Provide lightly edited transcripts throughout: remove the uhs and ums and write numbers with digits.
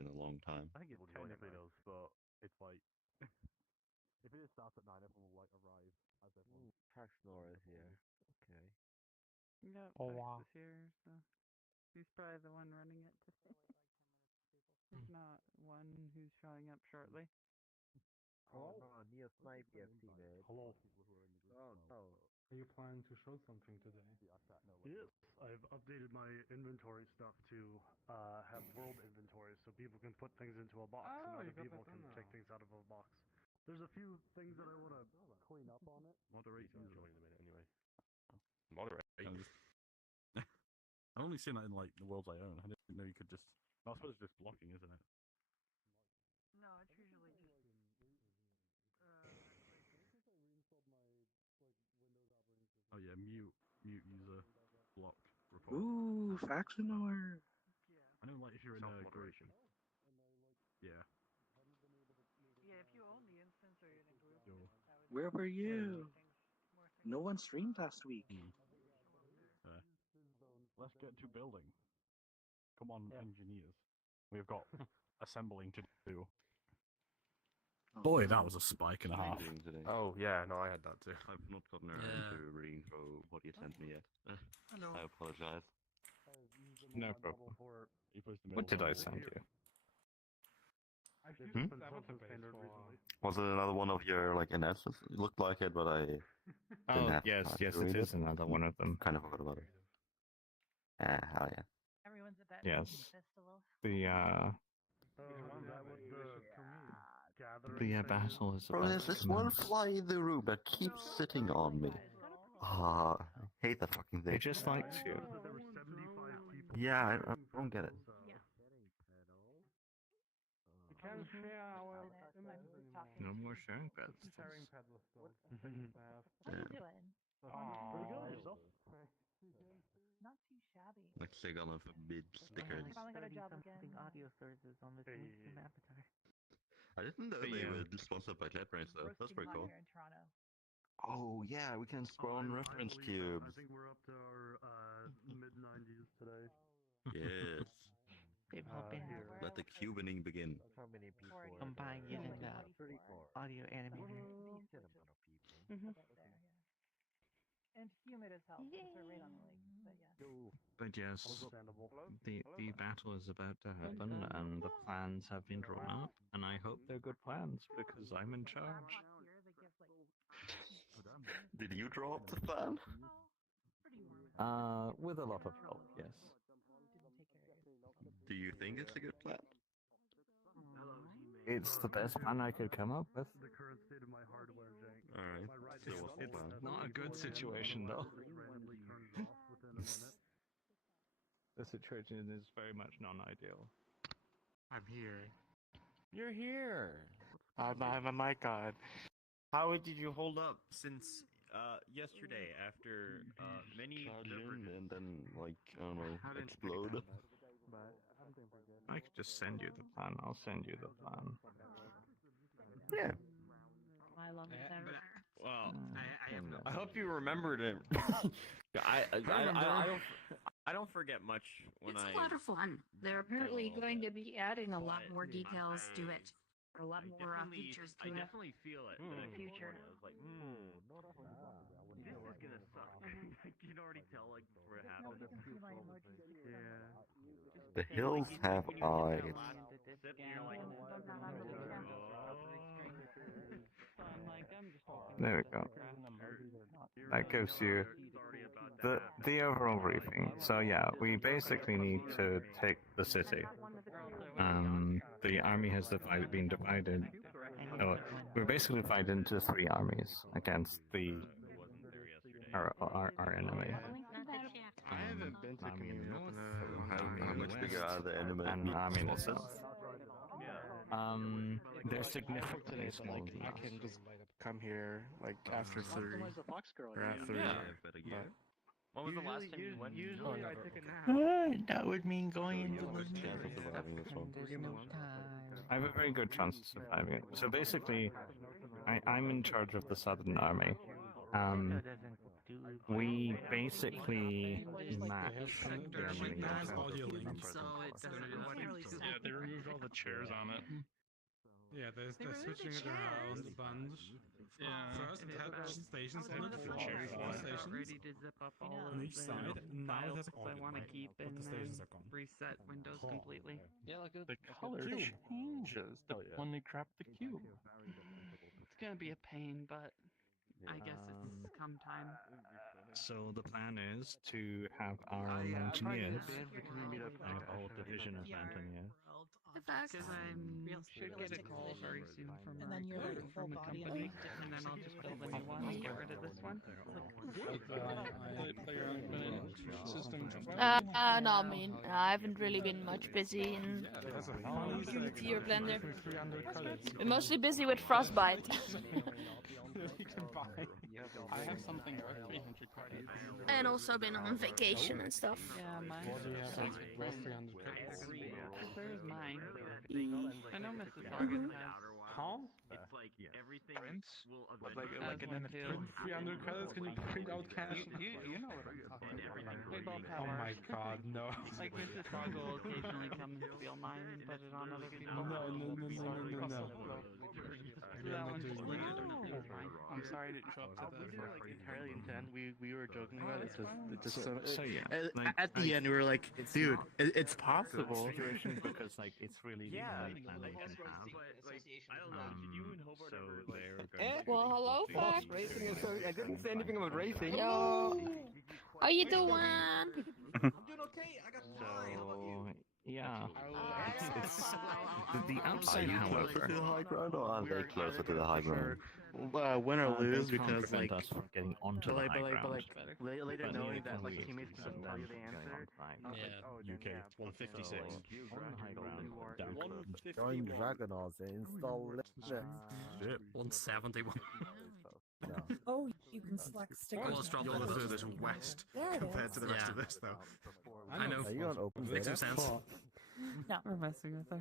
in a long time. I think it technically does, but it's like if it just starts at 9, everyone will like arrive as everyone. PhaxeNor is here. Okay. Yep, Oh, Fax wow. is here, so he's probably the one running it. There's not one who's showing up shortly. Oh no, Neil's my BFC, man. Hello. Oh no. Are you planning to show something today? Yes, I've updated my inventory stuff to have world inventory, so people can put things into a box, Oh, and you other got people that can done take now. things out of a box. There's a few things that I want to clean up on it. Moderate user in a minute, anyway. Moderate. I've only seen that in like the worlds I own. I didn't know you could just. I suppose it's just blocking, isn't it? No, it's usually just. Oh yeah, mute user, block, report. Ooh, PhaxeNor. I know, like if you're in a group. Self-moderation. Yeah. Yeah, if you own the instance or you're in a group, Yo. that would Where were you? more things. No one streamed last week. Let's get to building. Come on, engineers. We've got assembling to do. Boy, that was a spike and a half. Today. Oh, yeah, no, I had that too. I've not gotten around to reading through what you sent me yet. Hello. I apologize. No problem. What did I send you? I've Hmm? used been something standard recently. Was it another one of your like NSs? It looked like it, but I Oh, have yes, time yes, to it read is another one of them. kind of forgot about it. Hell yeah. Everyone's at that Yes. festival. The That was the gathering. battle is Bro, about there's to this one commence. fly in the room that keeps sitting on me. Ah, I hate that fucking thing. They just like to. There were 75 people. Yeah, I don't get it. Yeah. We can't share our No more sharing pads. sharing pedal still. How you doing? Pretty good. Yourself? Not too shabby. Like they're gonna forbid stickers. Finally got a job again. Audio sources on this Hey. Avatar. I didn't know they were sponsored by ClatBrains though. That's pretty cool. Here in Toronto. Oh yeah, we can spawn reference cubes. I think we're up to our mid-90s today. Yes. They've all been Yeah, here. we're Let the like cubening begin. How many people? Forty. Combined using the 34. audio animator. Decent amount of people. A bit there, yeah. And humid as hell because we're right on the lake. But yeah. But yes, Understandable. the battle is about to happen, and the plans have been drawn up, and I hope they're good plans because I'm in charge. Here, they give like Did you draw up the plan? pretty warm. With a lot of help, yes. Didn't take care of yourself. Do you think it's a good plan? It's the best plan I could come up with. The current state of my hardware, Jank. Alright. My right So hand what's the always plan? has Not a good one situation, though. just randomly turns off within a minute. The situation is very much non-ideal. I'm here. You're here. My God. How did you hold up since yesterday after many Charge different... in and then like I don't know, How did it explode. But I'm doing pretty good. I could just send you the plan. I'll send you the plan. Yeah. My lungs never. Well, I have no... I I hope you remembered it. I don't forget much when It's a lot of fun. They're apparently little going bit. to be adding a lot But more details to I- it. Or a lot more features to I it. definitely feel it. The next Future. one. I was like, this is gonna suck. I can already tell, like, before it happens. You can see my emojis. Yeah. The hills have eyes. Sit and you're like, So I'm like, I'm just hoping There we that go. the That gives you the overall briefing. So yeah, we basically need to take the city. The army has been divided. Oh, we're basically divided into 3 armies against our enemy. I haven't been to Army in the Community north, How much bigger are the enemy? and army in the What's south. They're significantly smaller than I us. can just come here like after 3 or at 3. Yeah, better But gear. when was the last time you went? Usually I take a nap. That would mean going You into have a chance of surviving this one. There's no time. I have a very good chance of surviving it. So basically, I'm in charge of the Southern Army. We basically match the enemy. So it doesn't Yeah, they removed all the put chairs on it. Yeah, they're They remove the switching it chairs. around a bunch. Yeah. First it had stations on it, For 4 chairs, four yeah. stations Ready to zip up all on of each the side. Now it files has I want to Organ, keep but and the then stations are gone. reset Windows completely. Yeah, like The color changes when they grab the cube. It's gonna be a pain, but I guess it's come time. So the plan is to have our mountaineers have a whole division of mountaineers. Because I should get a call very soon from And then your from full a body company, and then I'll just build a new one and get rid of this one. No, I mean, I haven't really been much busy in Unity or Blender. Been mostly busy with Frostbite. You can buy. I have something worth 300 credits. And also been on vacation and stuff. Yeah, mine. What do you have worth 300 credits? Where's mine? I know Mrs. Logan has. Huh? It's like everything will Like an NFT? 300 credits? Can you print out cash? You know what I'm talking about. We both have Oh my ours. god, no. Like Mrs. Logan will occasionally come and steal mine and put it on other people. No. That one's just like, it's mine. I'm sorry I didn't show up to the entirely intent. We were joking about it. It's just so yeah, at the end we were like, dude, it's possible. Situation because like it's really the only plan that you can have. So they're going to Well, hello, Fax. Racing is so. I didn't say anything about racing. Yo. How you doing? I'm doing okay. I got fine. How about you? Yeah. It's the outside, Are you however. closer to the high ground, or are they closer to the high ground? Win or lose, they can't because prevent like, us from getting onto the high ground. later But knowing it's that like only teammates if we can send tell them you the from going answer. on time. UK 156. So, on the high ground, down. Join Dragonauts and install Linux. 171. No. Oh, you can select stickers. Well, let's drop now. all the furthest west There it compared is. to the rest of this, though. I know. Are you on open Makes beta? no sense. No. We're messing with her.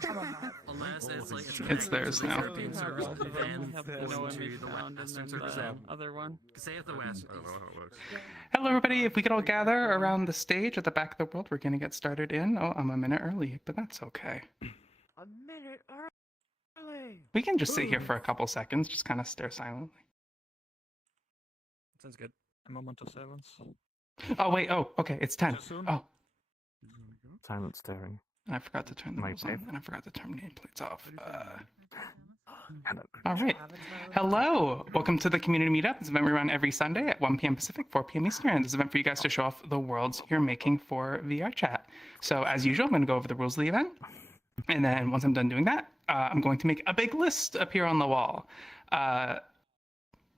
Come on, Matt. Unless it's like It's theirs now. European servers, We then have the going no to image the found and Western then servers. the other one. Say if the West. I don't know how it works. Hello, everybody. If we could all gather around the stage at the back of the world, we're going to get started in. Oh, I'm a minute early, but that's okay. A minute early. We can just sit here for a couple seconds, just kind of stare silently. Sounds good. A moment of silence. Oh, wait. Oh, okay. It's 10. Oh, Silent staring. and I forgot to turn the My lights on, tape. and I forgot to turn nameplates off. Hello. All right. Hello. Welcome to the community meetup. This event we run every Sunday at 1 p.m. Pacific, 4 p.m. Eastern. This is an event for you guys to show off the worlds you're making for VRChat. So as usual, I'm going to go over the rules of the event. And then once I'm done doing that, I'm going to make a big list appear on the wall.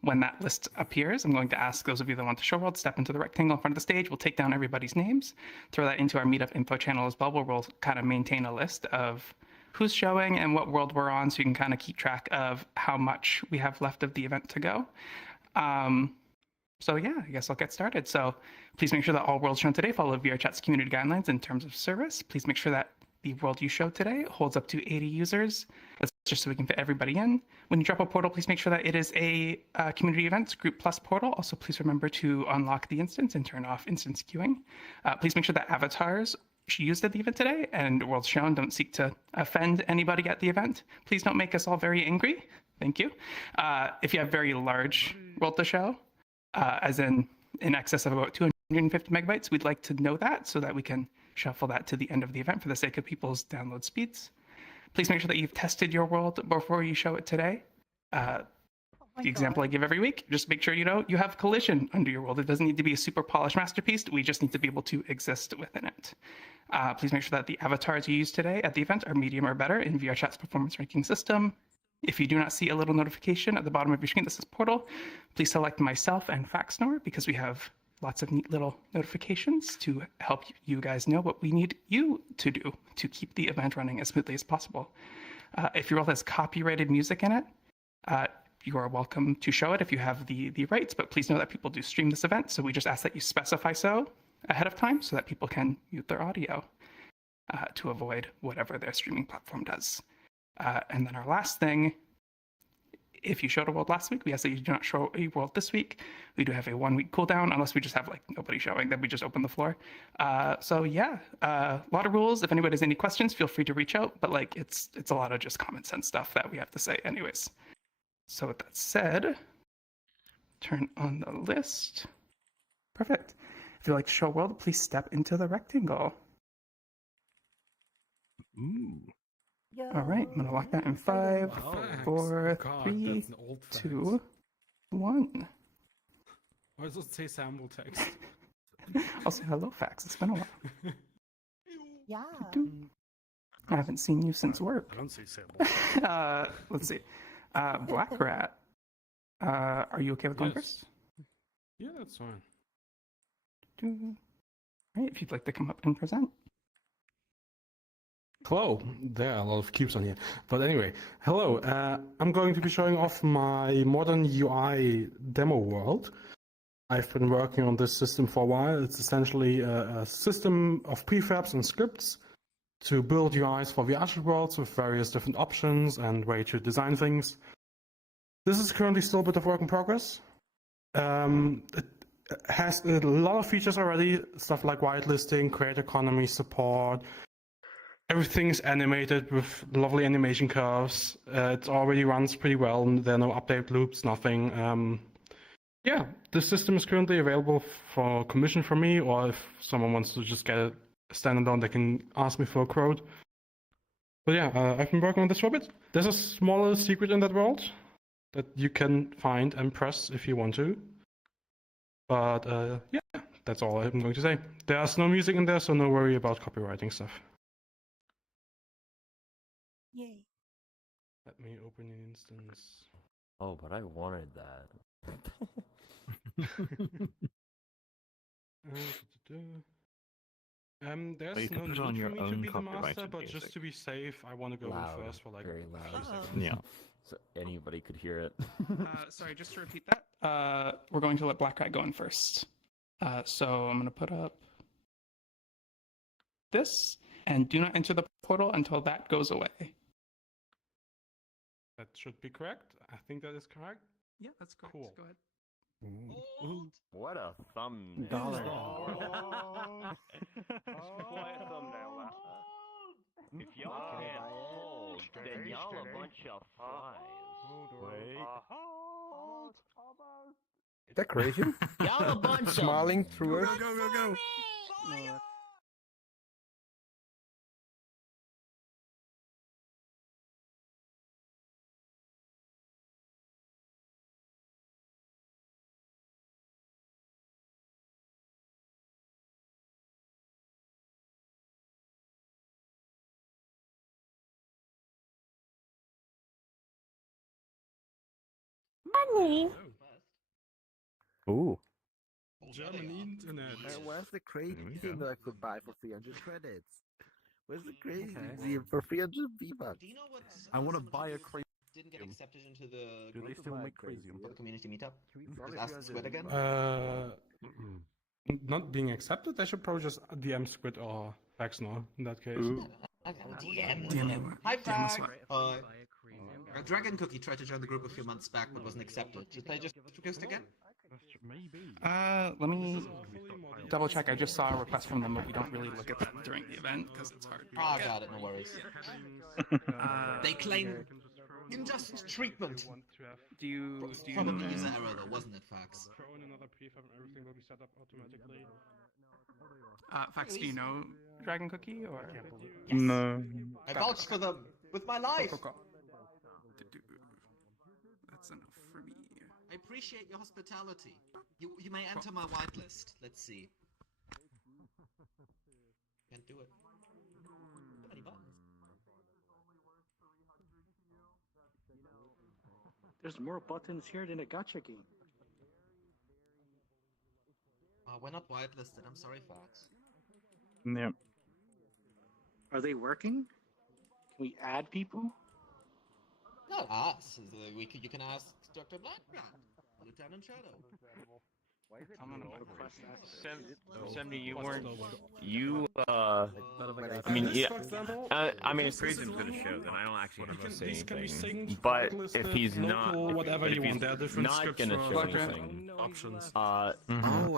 When that list appears, I'm going to ask those of you that want to show world, step into the rectangle in front of the stage. We'll take down everybody's names, throw that into our meetup info channel as well, where we'll kind of maintain a list of who's showing and what world we're on, so you can kind of keep track of how much we have left of the event to go. So yeah, I guess I'll get started. So please make sure that all worlds shown today follow VRChat's community guidelines in terms of service. Please make sure that the world you show today holds up to 80 users. That's just so we can fit everybody in. When you drop a portal, please make sure that it is a community events group plus portal. Also, please remember to unlock the instance and turn off instance queuing. Please make sure that avatars used at the event today and worlds shown don't seek to offend anybody at the event. Please don't make us all very angry. Thank you. If you have very large world to show, as in excess of about 250 megabytes, we'd like to know that so that we can shuffle that to the end of the event for the sake of people's download speeds. Please make sure that you've tested your world before you show it today. The example I give every week, just make sure you have collision under your world. It doesn't need to be a super polished masterpiece. We just need to be able to exist within it. Please make sure that the avatars you use today at the event are medium or better in VRChat's performance ranking system. If you do not see a little notification at the bottom of your screen that says portal, please select myself and PhaxeNor because we have lots of neat little notifications to help you guys know what we need you to do to keep the event running as smoothly as possible. If your world has copyrighted music in it, you are welcome to show it if you have the rights, but please know that people do stream this event, so we just ask that you specify so ahead of time so that people can mute their audio to avoid whatever their streaming platform does. And then our last thing If you showed a world last week, we ask that you do not show a world this week. We do have a 1 week cooldown, unless we just have like nobody showing, then we just open the floor. So yeah, a lot of rules. If anybody has any questions, feel free to reach out. But like it's a lot of just common sense stuff that we have to say, anyways. So with that said, turn on the list. Perfect. If you'd like to show a world, please step into the rectangle. Ooh. All right, I'm gonna lock that in 5, Wow. 4, God, 3, that's an old fax. 2, 1. Why does it say sample text? I'll say hello, Fax. It's been a while. Yeah. I haven't seen you since work. I don't see sample. Let's see. Black Rat. Are you okay with going first? Yeah, that's fine. All right, if you'd like to come up and present. Hello, there are a lot of cubes on here. But anyway, hello. I'm going to be showing off my modern UI demo world. I've been working on this system for a while. It's essentially a system of prefabs and scripts to build UIs for VRChat worlds with various different options and way to design things. This is currently still a bit of work in progress. It has a lot of features already, stuff like whitelisting, create economy support. Everything is animated with lovely animation curves. It already runs pretty well. There are no update loops, nothing. Yeah, this system is currently available for commission from me, or if someone wants to just get it standalone, they can ask me for a quote. But yeah, I've been working on this for a bit. There's a smaller secret in that world that you can find and press if you want to. But yeah, that's all I'm going to say. There's no music in there, so no worry about copywriting stuff. Yay. Let me open an instance. Oh, but I wanted that. There's you can no put need on your for me to own be the master, copyrighted but music. just to be safe, I want to go Loud, in first for like very loud. 30 seconds. Yeah. So anybody could hear it. Sorry, just to repeat that. We're going to let Black Rat go in first. So I'm going to put up this, and do not enter the portal until that goes away. That should be correct. I think that is correct. Yeah, that's correct. Cool. Go ahead. Ooh. What a thumbnail. Dollar. If y'all can't hold, then y'all a bunch of flies. Wait. Almost. Is that crazy? Y'all a bunch of Smiling through it. Go. No, Money. Ooh. German internet. Where's the crazy There we thing go. that I could buy for 300 credits? Where's the crazy thing for 300 V-Bucks? Do you know what? I want to some buy a users didn't get accepted into the Do they group still make Crazium? for the community meetup. Just ask Squid again. Not being accepted, I should probably just DM Squid or PhaxeNor in that case. DM. Hi, Fax. Dragon Cookie tried to join the group a few months back but wasn't accepted. Should I just request again? Maybe. let me double check. I just saw a request from them, but we don't really look at that during the event because it's hard. Ah, got it. No worries. They claim injustice treatment. Do you Probably user error though, wasn't it, Fax? Throw in another prefab and everything will be set up automatically. Fax, do you know Dragon Cookie or? Yes. No. I vouched for them with my life. That's enough for me. I appreciate your hospitality. You may enter my whitelist. Let's see. Can't do it. Too many buttons. There's more buttons here than a gacha game. We're not whitelisted. I'm sorry, Fax. Yeah. Are they working? Can we add people? Not us. You can ask Dr. Blackrat, Lieutenant Shadow. 70, you weren't. I mean, yeah. I mean, if Prism's gonna show, then I don't actually have to say anything. But if he's not, whatever you want, there are different not scripts gonna for show anything, options. Oh, I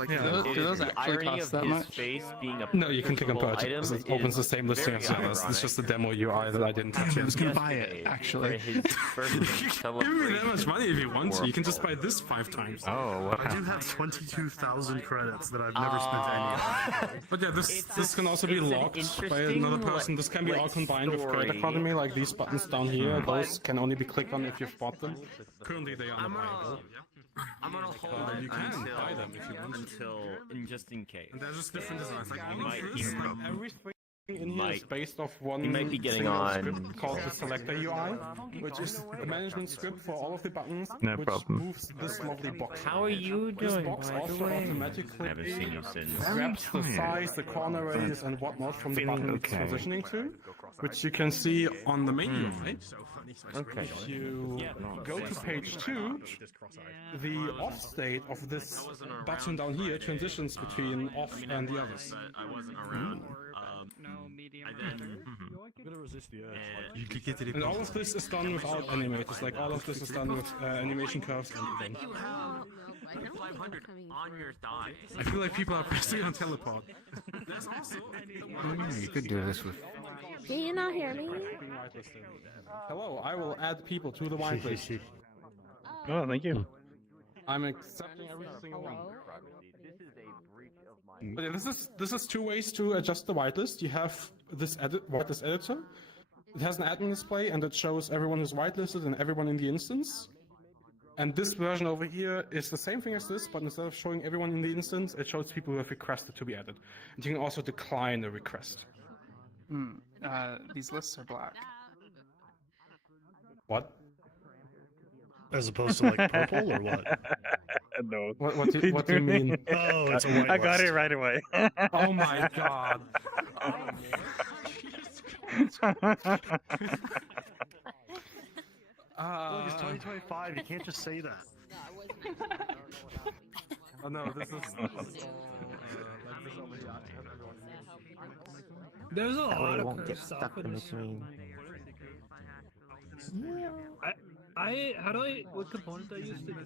Do those the actually irony cost of that his much? face being a No, you can click on purchasable purchase. item It opens the is same listing very as the others. It's just the demo UI that I didn't touch. I was gonna buy Yesterday, it, actually. for his birthday Give me that celebration. much money if you want to. You can just buy this 5 times. Oh, I do have 22,000 credits that I've never spent any of. But yeah, this can also be it's an locked by another person. This can be all combined with Create story. Economy, like these buttons down here. Those can only be clicked on if you've bought them. Currently, they are not buyable. I'm gonna hold You can until, buy them if you want. just in case. And they're just different designs. Like You all might of this, hear him. everything in here is based off one You might be getting single on- script called the Selector UI, which is a management script for all of the buttons, No which problem. moves this lovely box. How are you This doing, box by the also way? automatically I haven't seen you since. grabs the size, the corner radius, and whatnot from the Feeling button it's okay. transitioning to, which you can see on the main UI. Okay. If you go to page 2, the off state of this button down here transitions between off and the others. I wasn't around. No medium. I'm gonna resist the urge. And all of this is done without animators, like all of this is done with animation curves and events. 500 on your thigh. I feel like people are pressing on teleport. There's also You could do this with. Can you not hear me? Hello, I will add people to the whitelist. Oh, thank you. I'm accepting every single one. But yeah, this is 2 ways to adjust the whitelist. You have this whitelist editor. It has an admin display and it shows everyone who's whitelisted and everyone in the instance. And this version over here is the same thing as this, but instead of showing everyone in the instance, it shows people who have requested to be added. And you can also decline a request. These lists are black. What? As opposed to like purple or what? No. What do you mean? Oh, it's a white I got list. it right away. Oh my god. Look, it's 2025. You can't just say that. Oh no, this is. There's a lot of won't curve get stuff stuck in in this. between. How do I, what component do I use to do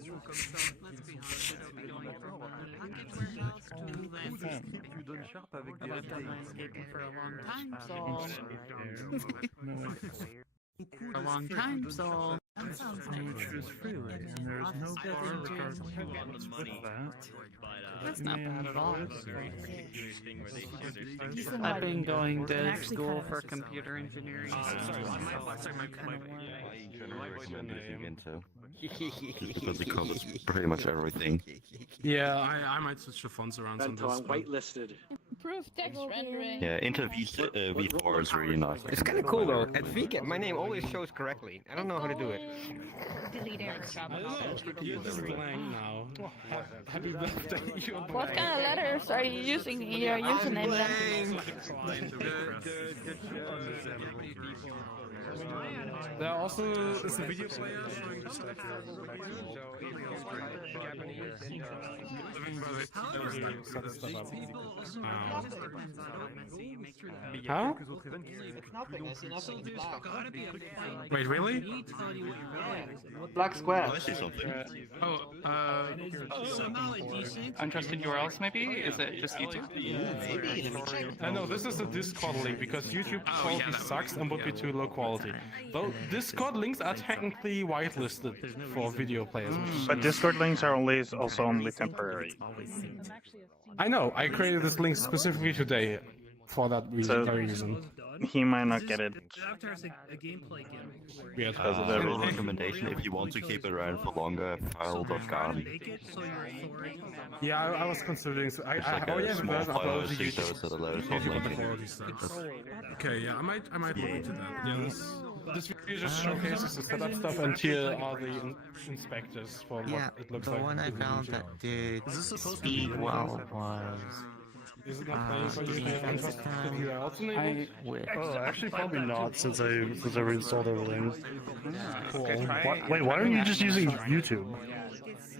I've done landscaping for a long time, so for a long time, so that sounds nice. There's no bar regardless with that. That's not bad at all. I've I've been going to school for computer engineering. Because it covers pretty much everything. Yeah, I might switch the fonts around some I'm whitelisted. Improve text rendering. Yeah, into V4 is really nice. It's kind of cool though. At VCAT, my name always shows correctly. I don't know how to do it. Delete Eric's job. I don't know. You're just blank now. Happy birthday. You're blank. What kind of letters are you using in your username then? There are also is a video player showing the stuff. Huh? Wait, really? Black square. I see something. Untrusted URLs, maybe? Is it just YouTube? No, this is a Discord link because YouTube quality sucks and would be too low quality. Though Discord links are technically whitelisted for video players. But Discord links are also only temporary. I know. I created this link specifically today for that reason. So- very reason. He might not get it. Weird. A recommendation if you want to keep it around for longer, file.garden. Yeah, I was considering. So It's like a small file OSC service that allows hot linking. Okay, yeah, I might look into that. Yeah, this video just showcases the setup stuff, and here are the inspectors for what Yeah, it looks the like. one I found that did speed well was Is it not playing for you? Could you alternate? Oh, actually, probably not since I reinstalled everything. Cool. Wait, why aren't you just using YouTube?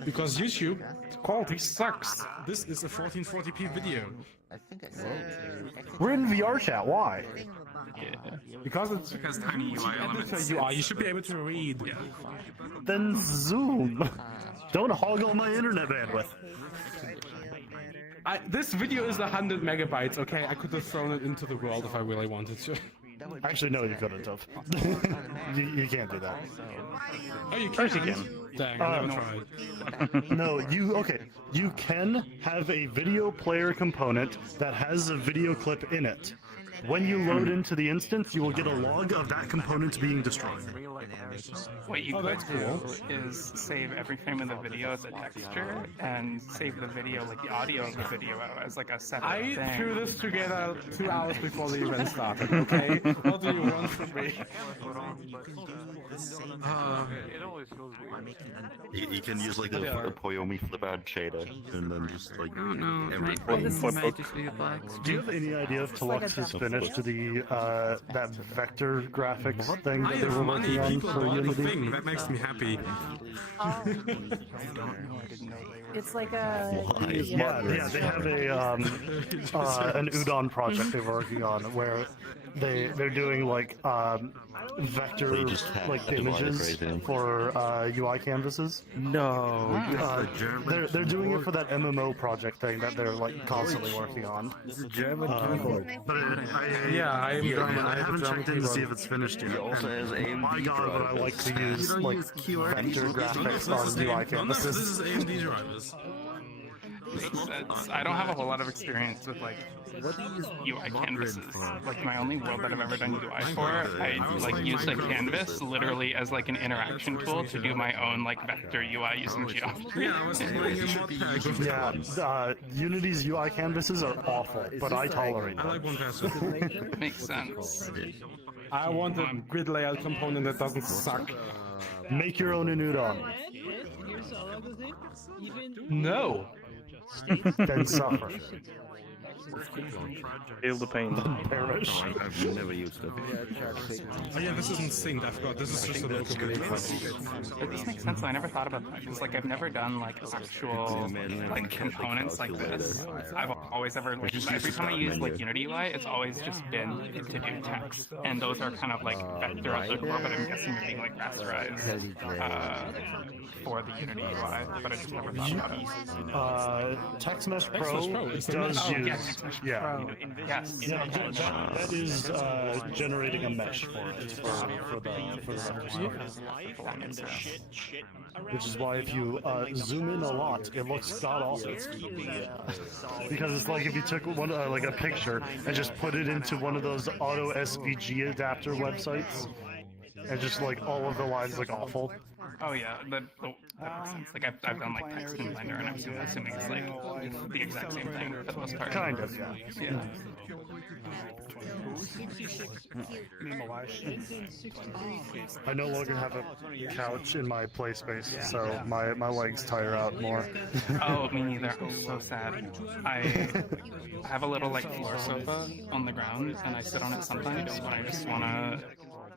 Because YouTube quality sucks. This is a 1440p video. We're in VRChat. Why? Because it's tiny UI elements. UI. You should be able to read. Then Zoom. Don't hog all my internet bandwidth. This video is 100 megabytes. Okay, I could have thrown it into the world if I really wanted to. Actually, no, you couldn't have. you can't do that. Oh, you Of course can. you can. Dang, I never tried. No, you can have a video player component that has a video clip in it. When you load into the instance, you will get a log of that component being destroyed. What you could do is save every frame of the video as a texture, and save the video, like the audio of the video, as like a separate thing. I threw this together 2 hours before the event started, okay? What do you want from me? You can use like a Poyomi flipad shader and then just like Do you have any idea if Telux has finished the that vector graphics thing that they were working on for Unity? That makes me happy. It's like a... Yeah, they have an Udon project they're working on where they're doing like vector like images for UI canvases. No. They're doing it for that MMO project thing that they're like constantly working on. German keyboard. But I haven't checked in to see if it's finished yet. And my God, but I like to use like vector graphics on UI canvases. This is AMD drivers. I don't have a whole lot of experience with like UI canvases. Like my only world that I've ever done UI for, I like used a canvas literally as like an interaction tool to do my own like vector UI using geometry. Yeah, I was playing in mod pack with Unity's UI canvases are awful, but I tolerate them. I like one password. Makes sense. I want a grid layout component that doesn't suck. Make your own in Udon. No. Then suffer. Feel the pain. Perish. I've never used it. Oh yeah, this isn't synced. I forgot. This is just a local video. This makes sense. I never thought about that because like I've never done like actual like components like this. I've always ever like every time I use like Unity UI, it's always just been to do text, and those are kind of like vector at the core, but I'm guessing they're being like rasterized for the Unity UI. But I just never thought about it. Text Mesh Pro does use. Yeah. Yes. Yeah, that is generating a mesh for it for the which is why if you zoom in a lot, it looks god awful. Because it's like if you took one like a picture and just put it into one of those auto SVG adapter websites, and just like all of the lines look awful. Oh yeah, that makes sense. Like I've done like text in Blender, and I'm assuming it's like the exact same thing for the most part. Kind of, yeah. I no longer have a couch in my play space, so my legs tire out more. Oh, me neither. I'm so sad. I have a little like floor sofa on the ground, and I sit on it sometimes when I just wanna.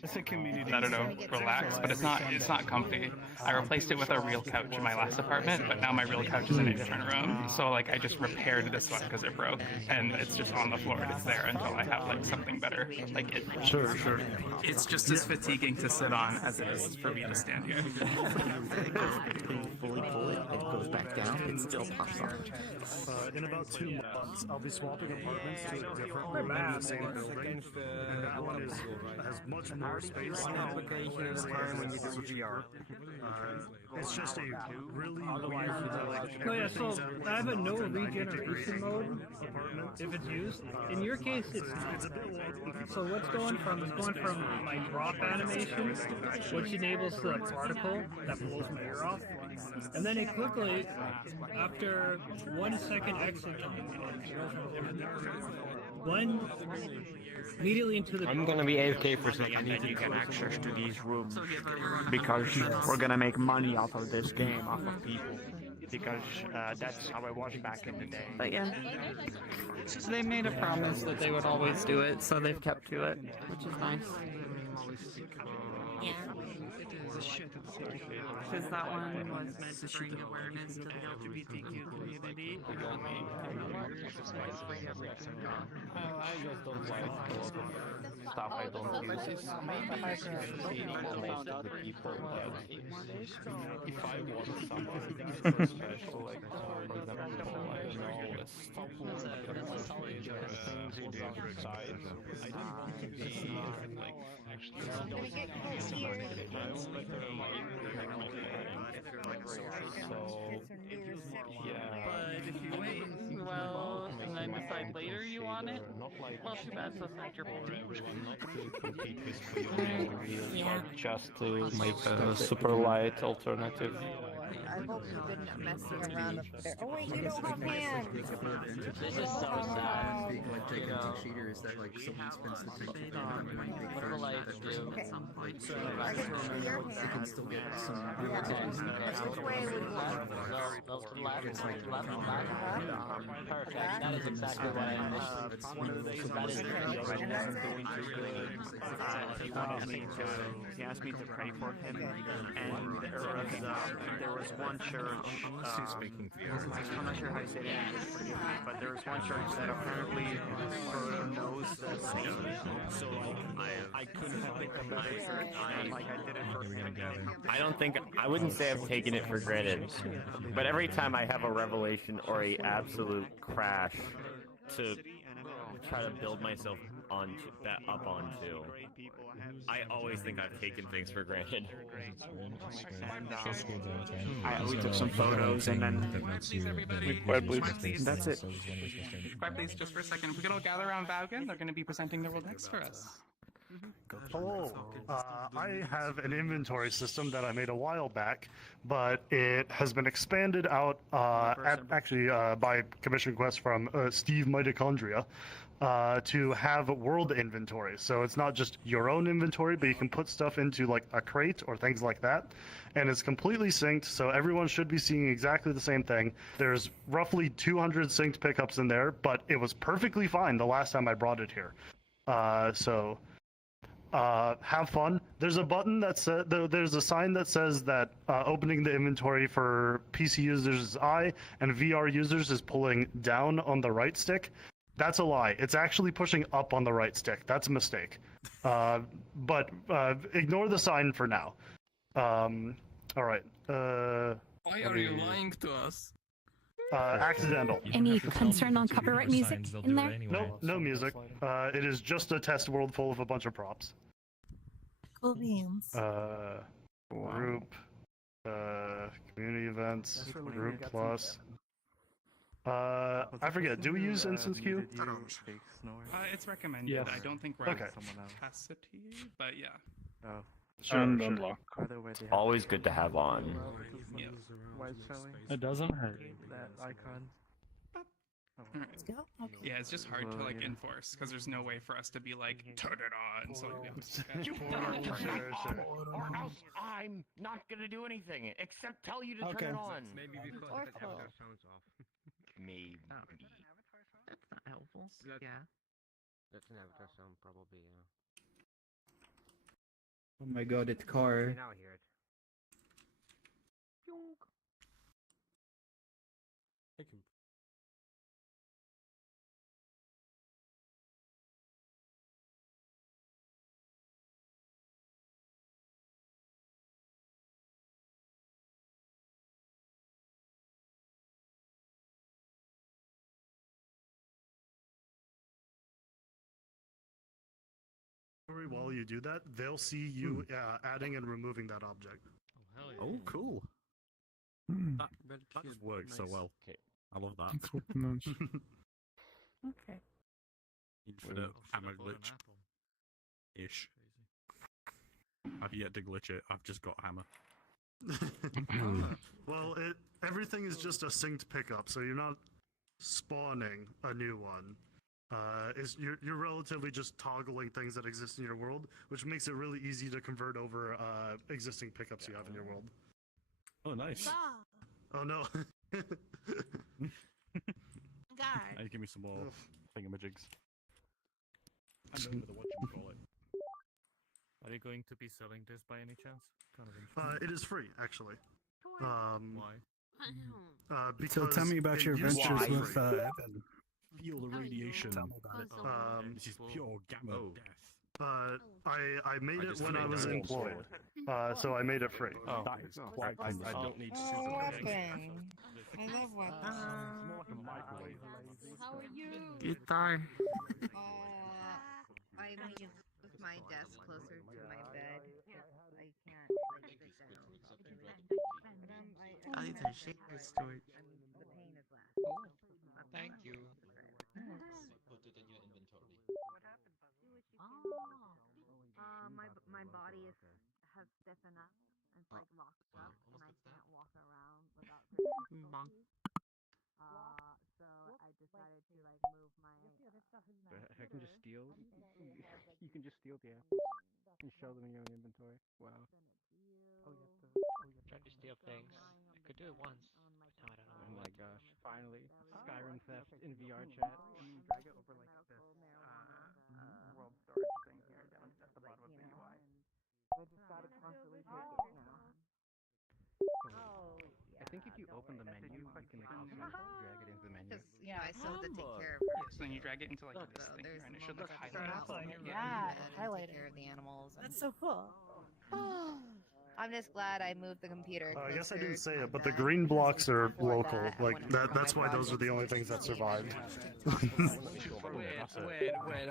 I don't know, relax, but it's not comfy. I replaced it with a real couch in my last apartment, but now my real couch is in a different room. So like I just repaired this one because it broke, and it's just on the floor and it's there until I have like something better. Like it. Sure. It's just as fatiguing to sit on as it is for me to stand here. Fully pull it, it goes back down, it still pops on. In about 2 months, I'll be swapping apartments to a different room in the same building, and that one has much more space. It's just a really weird. Oh yeah, so I have a no regeneration mode if it's used. In your case, it's a bit low. So what's going from? It's going from my drop animation, which enables the particle that blows my ear off, and then it quickly, after 1 second exit time, immediately into the. I'm gonna be AFK for a second. I need to get access to these rooms because we're gonna make money off of this game, off of people. because that's how it was back in the day. But yeah, they made a promise that they would always do it, so they've kept to it, which is nice. Yeah. Because that one was meant to bring awareness to the LGBTQ community. I just don't like a lot of stuff I don't use. Maybe I should see most of the people that if I want something super special, like for example, I don't know, a stopwatch or things you do outside, I don't want to be like actually so yeah. But if you wait, well, and then decide later you want it, well, too bad, so it's your Not to compete with you, but just to make a super light alternative. I hope you've been messing around up there. Oh wait, you don't have hands! This is so sad. Big like gigantic cheater is that like someone spends the ticket What will I do? Okay. like So I can see your they can hands. still get some Which way would you want? Perfect. That is exactly what I envisioned. That is And He wanted me to. He asked me to pray for him, and there was one church. I'm not sure how you say it, but there was one church that apparently knows that saint. So like I couldn't pick a better church, and like I did it for him. I don't think I wouldn't say I've taken it for granted, but every time I have a revelation or a absolute crash to try to build myself up onto, I always think I've taken things for granted. We took some photos and then that's it. Quiet please, just for a second. If we could all gather around Vaugan, they're going to be presenting their world next for us. Hello. I have an inventory system that I made a while back, but it has been expanded out by commission request from Steve Mitochondria to have world inventory. So it's not just your own inventory, but you can put stuff into like a crate or things like that. And it's completely synced, so everyone should be seeing exactly the same thing. There's roughly 200 synced pickups in there, but it was perfectly fine the last time I brought it here. Have fun. There's a button that says, there's a sign that says that opening the inventory for PC users is I and VR users is pulling down on the right stick. That's a lie. It's actually pushing up on the right stick. That's a mistake. But ignore the sign for now. All right. Why are you lying to us? Accidental. Any concern on copyright music in there? No, no music. It is just a test world full of a bunch of props. Cool beans. Group, community events, group plus. I forget. Do we use instance queue? It's recommended. Yes. I don't think we're Okay. capacity, but yeah. Sure. Always good to have on. Yeah. It doesn't hurt. That icon. Let's go. Okay. Yeah, it's just hard to like enforce because there's no way for us to be like turn it on. So You better turn it on, or else I'm not gonna do anything except tell you to turn it on. Maybe because the avatar sounds off. Maybe. That's not helpful. Yeah. That's an avatar sound, probably, yeah. Oh my god, it's car. Now I hear it. I can. While you do that, they'll see you adding and removing that object. Oh, cool. That just works so well. Okay. I love that. Okay. Infinite hammer glitch. Ish. I've yet to glitch it. I've just got hammer. Well, everything is just a synced pickup, so you're not spawning a new one. You're relatively just toggling things that exist in your world, which makes it really easy to convert over existing pickups you have in your world. Oh, nice. Oh no. And give me some more thingamajigs. And over the whatchamacallit. Are you going to be selling this by any chance? Kind of interesting. It is free, actually. Why? Because So tell me about it your used to adventures be with free. Evan. Feel the radiation. Tell me about it. This is pure gamma death. I made it when I was figured employed, so I made it free. Oh, that is quite I don't need Oh, super weapon. I love weapons. It's more like a microwave. How are you? You die. I moved my desk closer to my bed. I can't like sit down. I need to shake your storage. The pain is less. Thank you. Put it in your inventory. My body has stiffened up. It's like locked up, and I can't walk around without difficulty. So I decided to like move my. I can just steal. You can just steal the apples and show them in your own inventory. Wow. Try to steal things. I could do it once. But now I don't know. Oh my gosh! Finally, Skyrim theft in VR chat. And you drag it over like this world storage thing here down at the bottom of the UI. I just gotta constantly take it now. I think if you open the menu, you can like also drag it into the menu. Because I still have to take care of. So then you drag it into like this thing here, and it should like highlight. Yeah, highlight. Take care of the animals. That's so cool. I'm just glad I moved the computer. I guess I didn't say it, but the green blocks are local. Like that's why those are the only things that survived. Wait,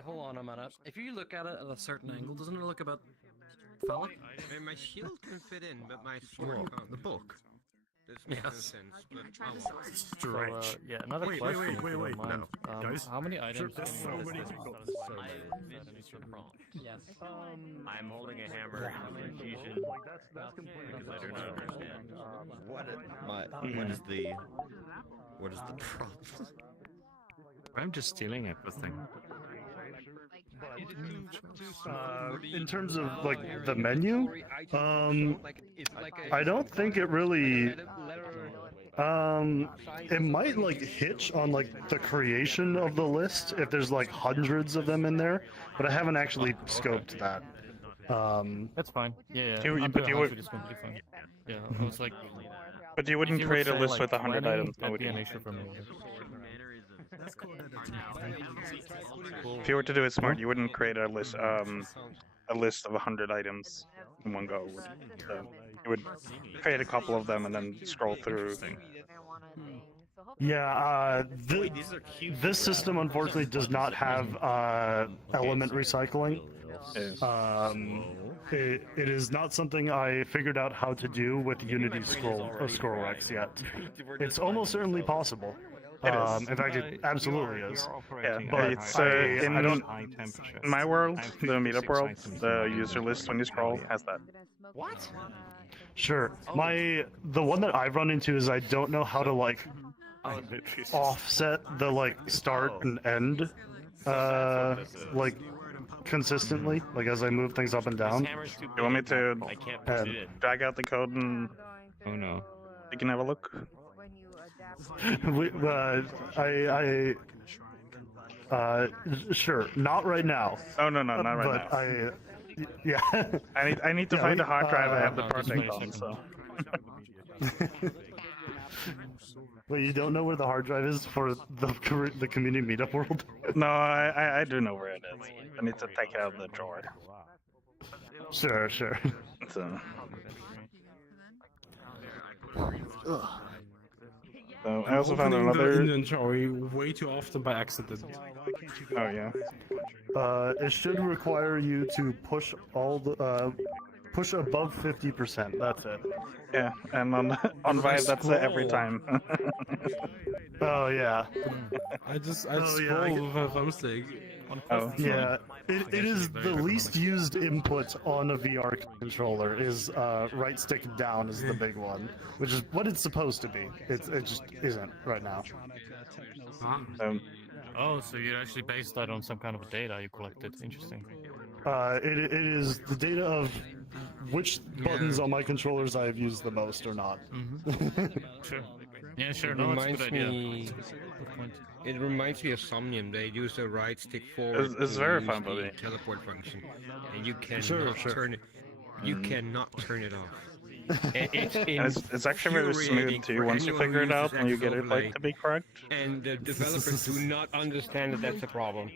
hold on a minute. If you look at it at a certain angle, doesn't it look about phallic? I mean, my shield can fit in, but my sword can't. The book. This makes no sense. But So, yeah, another Wait, question. wait, if wait, you don't wait, mind. no. Guys, how many items? there's so many people. Yes. I'm holding a hammer. Confusion. That's completely. Because I do not understand. What is the problem? I'm just stealing everything. In terms of like the menu, I don't think it really. It might like hitch on like the creation of the list if there's like hundreds of them in there, but I haven't actually scoped that. That's fine. Yeah, You- yeah. but you would- It's completely fine. Yeah, I was like. But you wouldn't if create a say, list like, with 100 20, items, that'd would be an you? issue for me. If you were to do it smart, you wouldn't create a list of 100 items in one go. So you would create a couple of them and then scroll through. Yeah, this system unfortunately does not have element recycling. It is not something I figured out how to do with Unity Scroll X yet. It's almost certainly possible. In fact, it absolutely is. Yeah, But it's I don't. in my world, the Meetup world, the user list when you scroll has that. What? Sure. The one that I've run into is I don't know how to like offset the like start and end like consistently, like as I move things up and down. You want me to And drag out the code and Oh no. you can have a look? Sure, not right now. Oh no, not right but now. Yeah. I need to Yeah, find a hard drive I have the no, just project wait a on, so. Wait, you don't know where the hard drive is for the community meetup world? No, I do know where it is. I need to take it out of the drawer. Sure. So. So I also found Opening another. the inventory way too often by accident. Oh yeah. It should require you to push push above 50%. That's it. Yeah, and on Vive that's every time. Oh yeah. I yeah, scroll with a thumbstick. Oh. Yeah, it is the least used input on a VR controller is right stick down is the big one, which is what it's supposed to be. It just isn't right now. Oh, so you actually based that on some kind of data you collected. Interesting. It is the data of which buttons on my controllers I have used the most or not. Sure. Yeah, sure. It No, it's a reminds good idea. me. Good point. It reminds me of Somnium. They use the right stick forward It's to very use fun, the buddy. teleport function, and you cannot Sure, sure. turn it. You cannot turn it off. It's actually very smooth infuriating too for once you anyone who figure it out uses and you get it X-Overlay. like to be correct. And the developers do not understand that that's a problem.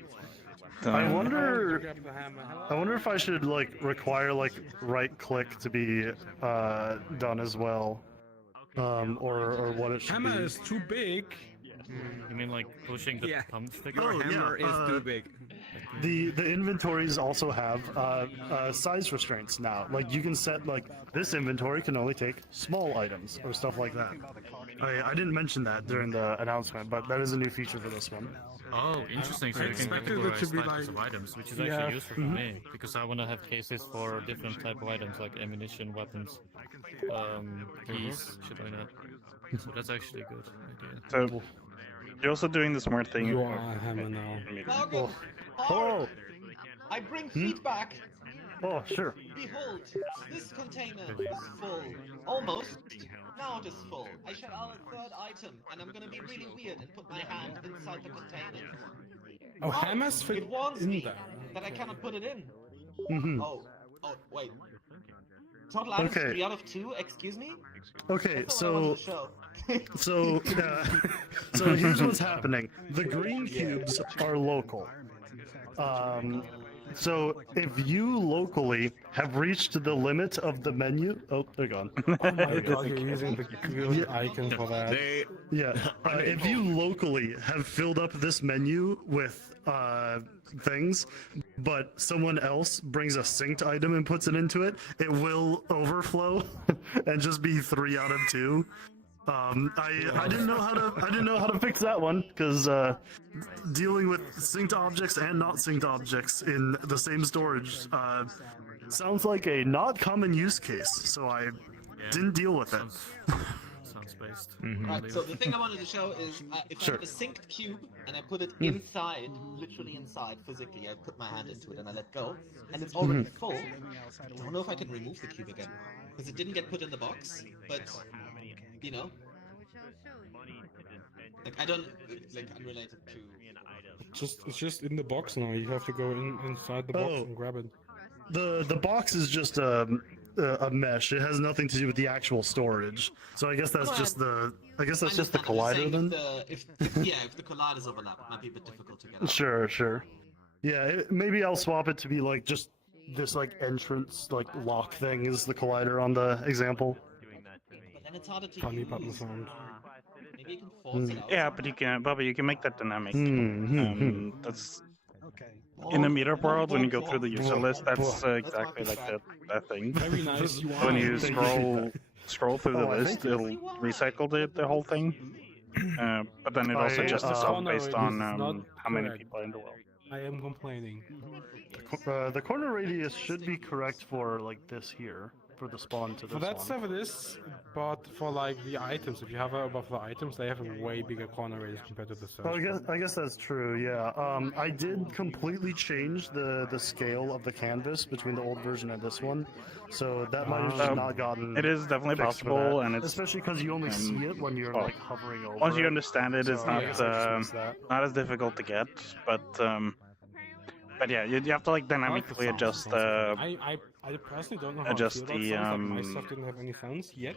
I wonder if I should like require like right click to be done as well, or what it should Hammer be. is too big. You mean like pushing the thumb stick? Your hammer is too big. The inventories also have size restraints now. Like you can set like this inventory can only take small items or stuff like that. I didn't mention that during the announcement, but that is a new feature for this one. Oh, interesting. So you can expected it categorize to be types of like- items, which is Yeah. actually useful for me because I want to have cases for different type of items like ammunition, weapons, keys, shit like that. So that's actually a good idea. So you're also doing the smart thing. You are a hammer now. Logan, Oh. I bring feedback. Oh, sure. Behold, this container is full. Almost. Now it is full. I shall add a third item, and I'm gonna be really weird and put my hand inside the container. Oh, hammers fit It warns in me there. that I cannot put it in. Mhm. Oh, wait. Total items Okay. 3 out of 2, excuse me? Okay, That's all I wanted so to show. so here's what's happening. The green cubes are local. So if you locally have reached the limit of the menu, oh, they're gone. Oh my god, you're using the good icon for that. Yeah, if you locally have filled up this menu with things, but someone else brings a synced item and puts it into it, it will overflow and just be 3 out of 2. I didn't know how to fix that one because dealing with synced objects and not synced objects in the same storage sounds like a not common use case. So I didn't deal with it. Sounds based. Right, so the thing I wanted to show is if I have a synced cube and I put it inside, literally inside, physically, I put my hand into it and I let go, and it's already full, I don't know if I can remove the cube again. Because it didn't get put in the box, but, you know. Like, I don't, like, unrelated to... It's just in the box now. You have to go inside the box and grab it. The box is just a mesh. It has nothing to do with the actual storage. So I guess that's just the collider then. If the colliders overlap, it might be a bit difficult to get out. Sure. Yeah, maybe I'll swap it to be like just this like entrance like lock thing is the collider on the example. But then it's harder to Funny use. button sound. Maybe you can force it out. Yeah, but you can, Bobby, you can make that dynamic. That's Okay. in the Meetup world when you go through the user list. That's exactly like that thing. Very nice UI. When you Thank you. scroll through the list, it'll recycle the whole thing. But then it also adjusts itself based on how many people are in the world. I am complaining. The corner radius should be correct for like this here, for the spawn to this For that one. stuff it is, but for like the items, if you have above the items, they have a way bigger corner radius compared to the surface. Well, I guess that's true. Yeah. I did completely change the scale of the canvas between the old version and this one, so that might have just not gotten. It is definitely fixed for possible, that. and it's especially because you only see it when you're like hovering over. Once you it. understand it, it's So I guess I just missed that. not as difficult to get, but yeah, you have to like dynamically adjust I personally don't know how adjust I feel the about sounds. Like my stuff didn't have any sounds yet.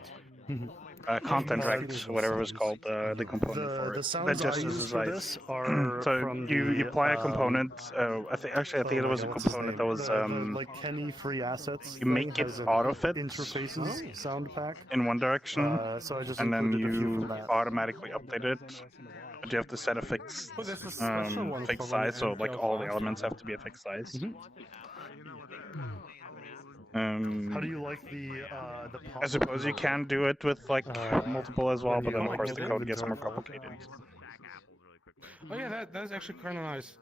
content rect, whatever it's called, the component for it. The sounds I use for this are so from you apply a the, component. I think it was a what's his component name? that was the like Kenny free assets. you make thing it has an auto-fit interfaces sound pack in one direction, so I just and then included a few you from that. automatically update it. But you have to set a fixed Oh, there's a special one fixed for when size, so you like go all the fast. elements have to be a fixed size. How do you like the I suppose you can do it with like multiple as well, but then of course the code gets more complicated. Oh yeah, that's actually kind of nice.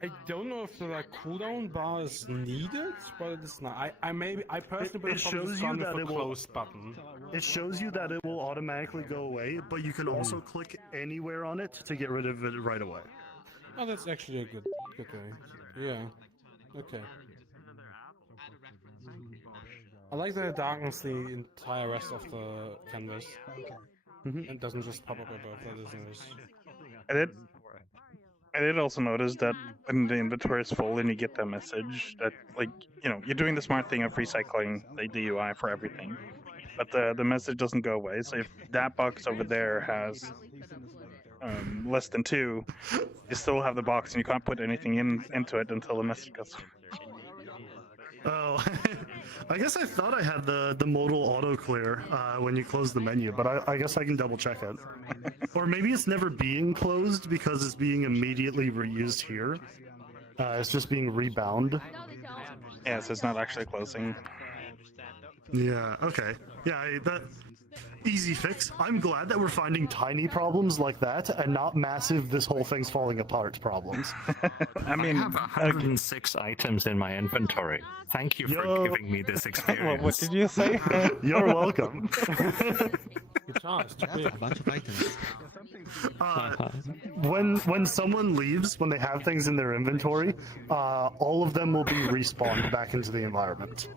I don't know if the like cooldown bar is needed, but it's not. I personally would It have probably shows gone you with that the it will. close button. It shows you that it will automatically go away, but you can also click anywhere on it to get rid of it right away. Oh, that's actually a good thing. Yeah. Okay. I like that it darkens the entire rest of the canvas. Okay. It doesn't just pop up above. That is nice. I did also notice that when the inventory is full and you get that message that, like, you know, you're doing the smart thing of recycling like the UI for everything, but the message doesn't go away. So if that box over there has less than 2, you still have the box and you can't put anything into it until the message goes. Oh, I guess I thought I had the modal auto clear when you close the menu, but I guess I can double check it. Or maybe it's never being closed because it's being immediately reused here. It's just being rebound. Yeah, so it's not actually closing. Yeah, okay. Yeah, that easy fix. I'm glad that we're finding tiny problems like that and not massive this whole thing's falling apart problems. I mean, I have 106 items in my inventory. Thank you for giving me this experience. What did you say? You're welcome. A bunch of items. When someone leaves, when they have things in their inventory, all of them will be respawned back into the environment.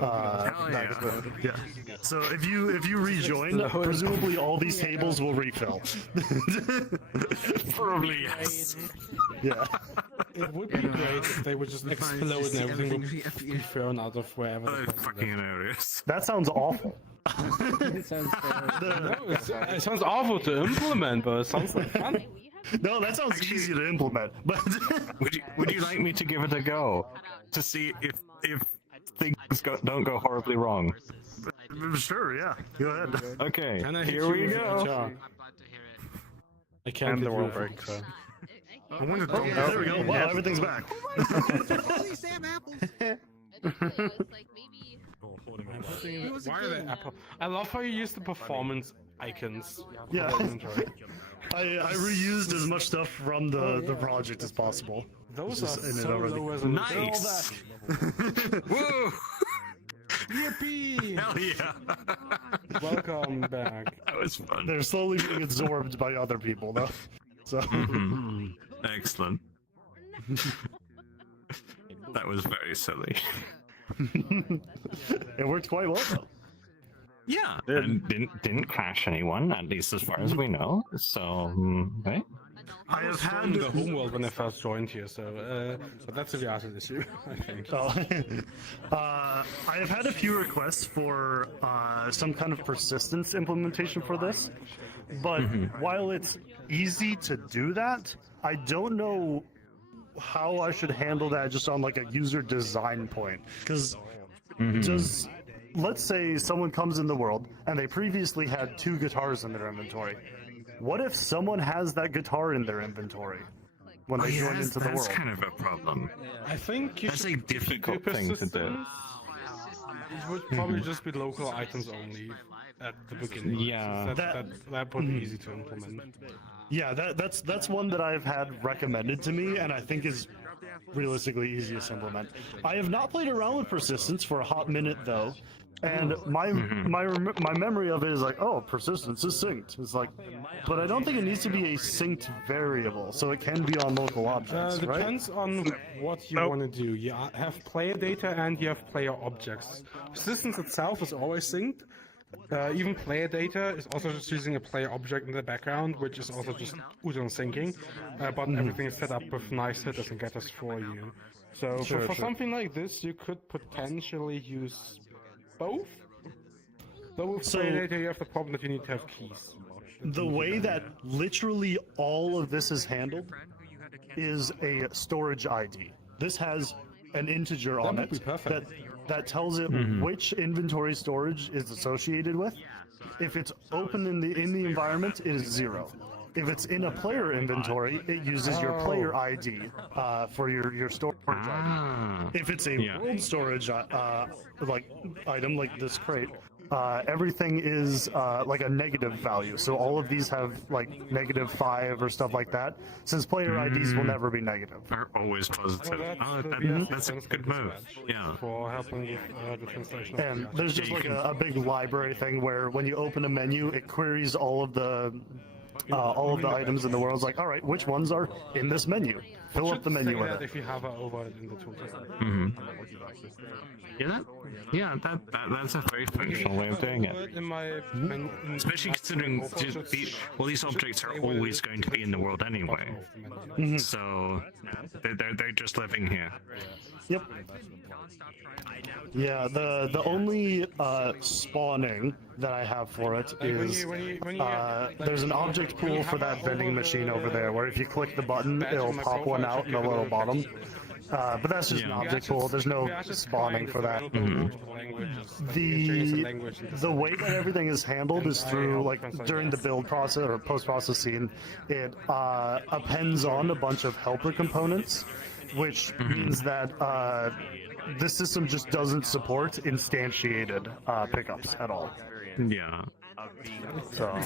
Yeah. So if you rejoin, presumably all these tables will refill. Probably yes. Yeah. It would be great if they would just explode and everything would be thrown out of wherever. That's fucking hilarious. That sounds awful. It sounds awful to implement, but it sounds like fun. No, that sounds easy to implement. But would you like me to give it a go to see if things don't go horribly wrong? Sure, yeah. Go ahead. Okay, Can I hit here you we with go. HR? I can't And hit the you world with breaks. HR. I wonder. Oh, there we go. Wow, everything's back. Holy Sam apples! Why are they Apple? I love how you use the performance icons. Yeah. I reused as much stuff from the project as possible. Those Just are in it so already. low resolution. Nice. Woo! Yippee! Hell yeah! Welcome back. That was fun. They're slowly being absorbed by other people, though. So. Excellent. That was very silly. It worked quite well, though. Yeah, and didn't crash anyone, at least as far as we know. So, right? I have had in the homeworld when I first joined here, so but that's a VRChat issue, I think. I have had a few requests for some kind of persistence implementation for this, but while it's easy to do that, I don't know how I should handle that just on like a user design point. Because let's say someone comes in the world and they previously had 2 guitars in their inventory. What if someone has that guitar in their inventory when they join into the world? That's kind of a problem. I think that's a difficult thing to do. It would probably just be local items only at the beginning. Yeah. That would be easy to implement. Yeah, that's one that I've had recommended to me, and I think is realistically easiest to implement. I have not played around with persistence for a hot minute though, and my memory of it is like, oh, persistence is synced. It's like, but I don't think it needs to be a synced variable, so it can be on local objects, right? Depends on what you want to do. You have player data and you have player objects. Persistence itself is always synced. Even player data is also just using a player object in the background, which is also just Udon syncing, but everything is set up with nice hitters and getters for you. So for something like this, you could potentially use both. Though with player data, you have the problem that you need to have keys. The way that literally all of this is handled is a storage ID. This has an integer on it that tells it which inventory storage is associated with. If it's open in the environment, it is 0. If it's in a player inventory, it uses your player ID for your storage ID. If it's a world storage like item like this crate, everything is like a negative value. So all of these have like -5 or stuff like that, since player IDs will never be negative. They're always positive. That's a good move. Yeah. For helping with the translation. And there's just like a big library thing where when you open a menu, it queries all of the items in the world. It's like, all right, which ones are in this menu? Fill up should the menu say with that it. if you have it over in the tooltip. Yeah, that's a very functional way of doing it. In my Especially considering these objects are always going to be in the world anyway. So they're just living here. Yep. Yeah, the only spawning that I have for it is there's an object pool for that vending machine over there, where if you click the button, it'll pop one out in the little bottom. But that's just an object pool. There's no spawning for that. The way that everything is handled is through, like, during the build process or post-processing, it appends on a bunch of helper components, which means that the system just doesn't support instantiated pickups at all. Yeah. So I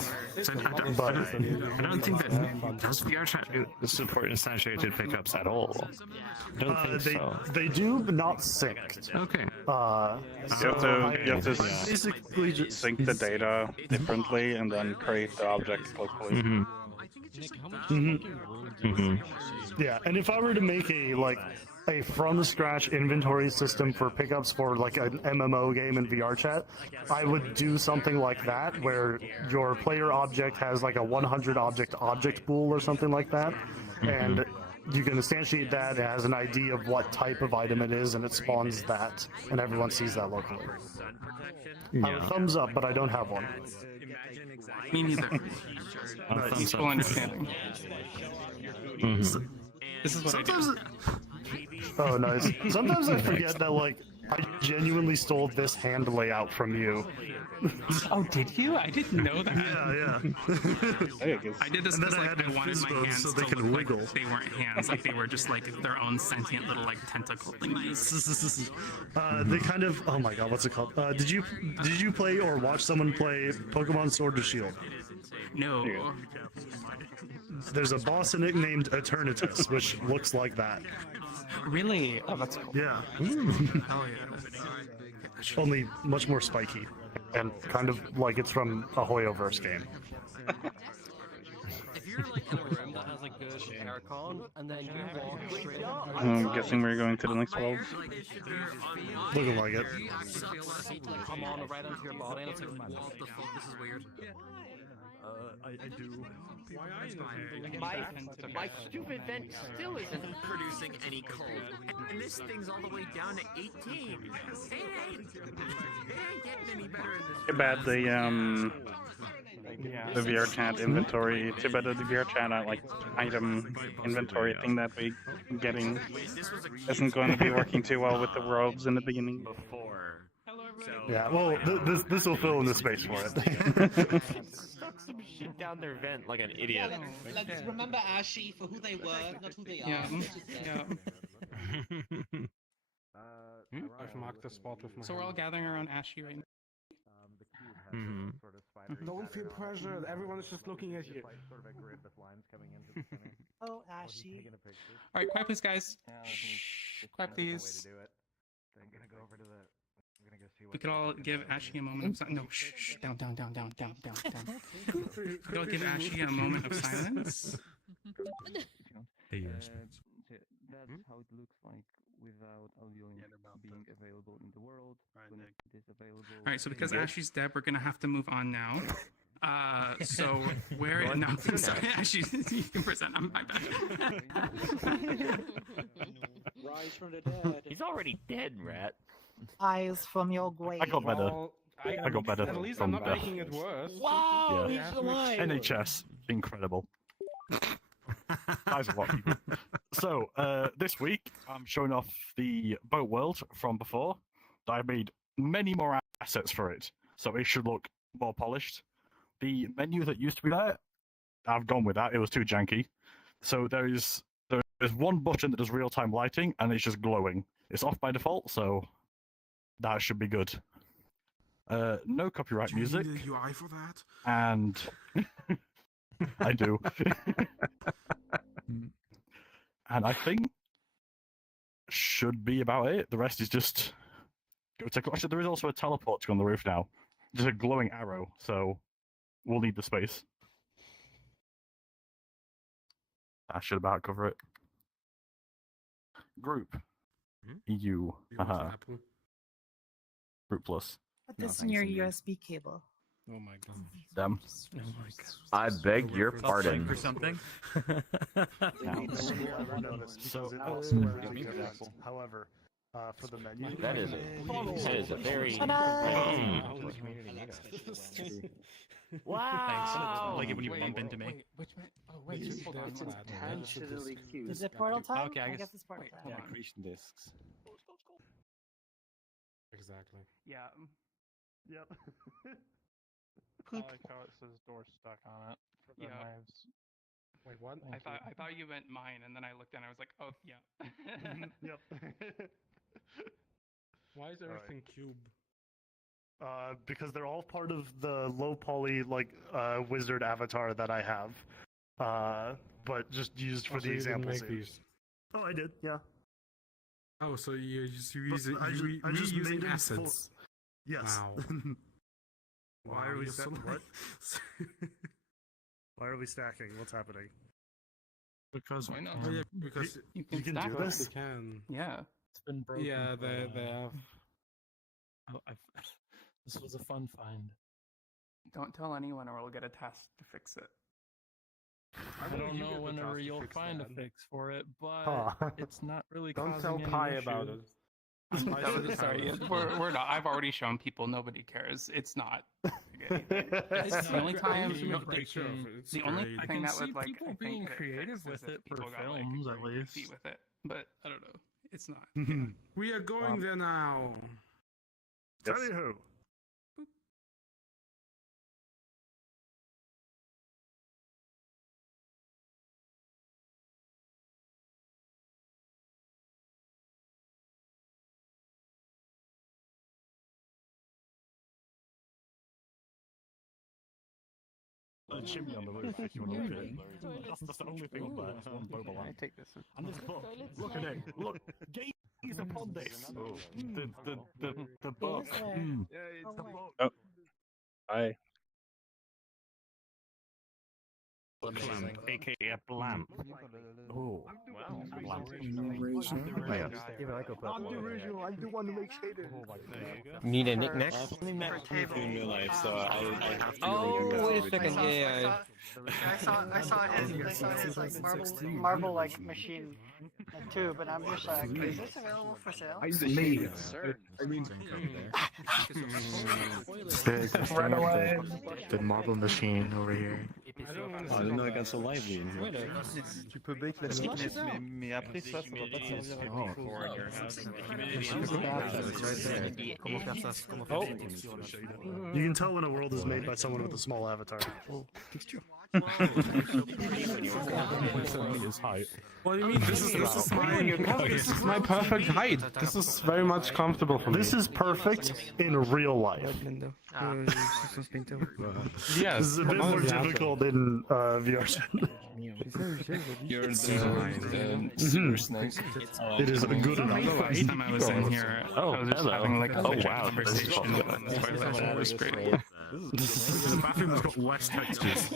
don't think that does VRChat support instantiated pickups at all. I don't think so. They do, but not synced. Okay. You have to basically just sync the data differently and then create the object locally. Yeah, and if I were to make a from scratch inventory system for pickups for like an MMO game in VRChat, I would do something like that where your player object has like a 100 object pool or something like that, and you can instantiate that. It has an ID of what type of item it is, and it spawns that, and everyone sees that locally. I would thumbs up, but I don't have one. Me neither. Peaceful understanding. This is what I do. Oh, nice. Sometimes I forget that, like, I genuinely stole this hand layout from you. Oh, did you? I didn't know that. Yeah. I did this because, like, I wanted my hands to look like they weren't hands, like they were just, like, their own sentient little, like, tentacle thingies. They kind of... Oh my god, what's it called? Did you play or watch someone play Pokemon Sword or Shield? No. There's a boss in it named Eternatus, which looks like that. Really? Oh, that's cool. Yeah. Oh, yeah. Only much more spiky, and kind of like it's from a Hoyoverse game. If you're like in a room that has a good aircon, and then you walk straight in. I'm guessing we're going to the next world. Looking like it. Come on right into your body, and it's like, What the fuck? This is weird. I do. My stupid vent still isn't producing any cold. And this thing's all the way down to 18. It ain't getting any better in this. Too bad the VRChat inventory. Too bad the VRChat like item inventory thing that we're getting isn't going to be working too well with the worlds in the beginning. Yeah, well, this will fill in the space for it. Stuck some shit down their vent like an idiot. Let's remember Ashi for who they were, not who they are. Yeah. I've marked the spot with my So we're all gathering around Ashy right now. Don't feel pressured. Everyone is just looking at you. Oh, Ashy. All right, quiet please, guys. Shh, quiet please. We could all give Ashy a moment of silence. No, shh, down. We could all give Ashy a moment of silence. That's how it looks like without Albion being available in the world. When it is available. All right, so because Ashy's dead, we're gonna have to move on now. So where? No, sorry, Ashy, you can present. I'm my bad. Rise from the dead. He's already dead, Rat. Eyes from your grave. I got better. I got better. At least I'm not making it worse. Wow, Yeah. he's alive. NHS, incredible. Guys, a lot of people. So, this week, I'm showing off the boat world from before. I've made many more assets for it, so it should look more polished. The menu that used to be there, I've gone with that. It was too janky. So there's one button that does real-time lighting, and it's just glowing. It's off by default, so that should be good. No copyright music. Do you need a UI for that? And I do. And I think should be about it. The rest is just go take. Actually, there is also a teleport to go on the roof now. Just a glowing arrow, so we'll need the space. That should about cover it. Group. Hmm? EU. You want Haha. an apple? Group plus. Put this in your USB cable. Oh my god. Damn. Oh my god. I beg your pardon. For something. However, for the menu, That is a very. Wow. Thanks. Like it when you bump into me. It's intentionally cute. Is it portal time? Okay, I guess it's portal time. Yeah, creation discs. Exactly. Yeah. Yep. I like how it says door stuck on it for the Yeah. knives. Wait, what? I thought you meant mine, and then I looked and I was like, oh yeah. Yep. Why is everything cube? Because they're all part of the low poly wizard avatar that I have, but just used for Oh, so the you didn't examples. make these? Oh, I did. Yeah. Oh, so you're just But using, I just using made assets. them full- Yes. Wow. Why are we What? Why are we stacking? What's happening? Because why not? Oh, yeah, because You You can stack do them. this? They can. Yeah. It's been broken. Yeah, they have. This was a fun find. Don't tell anyone, or we'll get a task to fix it. I don't know whenever you'll find a fix for it, but Huh. it's not really Don't causing tell any Pi issue. about it. Sorry, we're not. I've already shown people. Nobody cares. It's not. It's the only time. The only I thing can that see would like. people I think being that it creative fixes with if it for people got, films, like, at really least. goofy with it, but I don't know. It's not. we are going there now. Yes. Anywho. A chimney on the roof if you want to look at it. That's the only thing on there. It's one boba lamp. take this one. And this book. Look at it. Look. Gaze upon this. Oh. The book. Yeah, it's the book. Oh. Hi. Lamp, aka a blamp. Oh, blamp. I'm the original. I'm the one who makes haters. Need a knick-knack? I've only met two people in real life, so I have to. Oh, wait a second. Yeah. I saw his like marble like machine tube, and I'm just like, is this available for sale? Me. I mean, Run away. The marble machine over here. Oh, I didn't know it got so lively in here. Tu peux bake la mais après ça va pas te servir. Oh. You can tell when a world is made by someone with a small avatar. What do you mean? This is my perfect height. This is very much comfortable for me. This is perfect in real life. Yes, This is a bit more difficult in VRChat. You're the super snake. It is a good enough. Last time I was in here, I was just having like a legit conversation with the toilet. It was great. The bathroom's got less textures.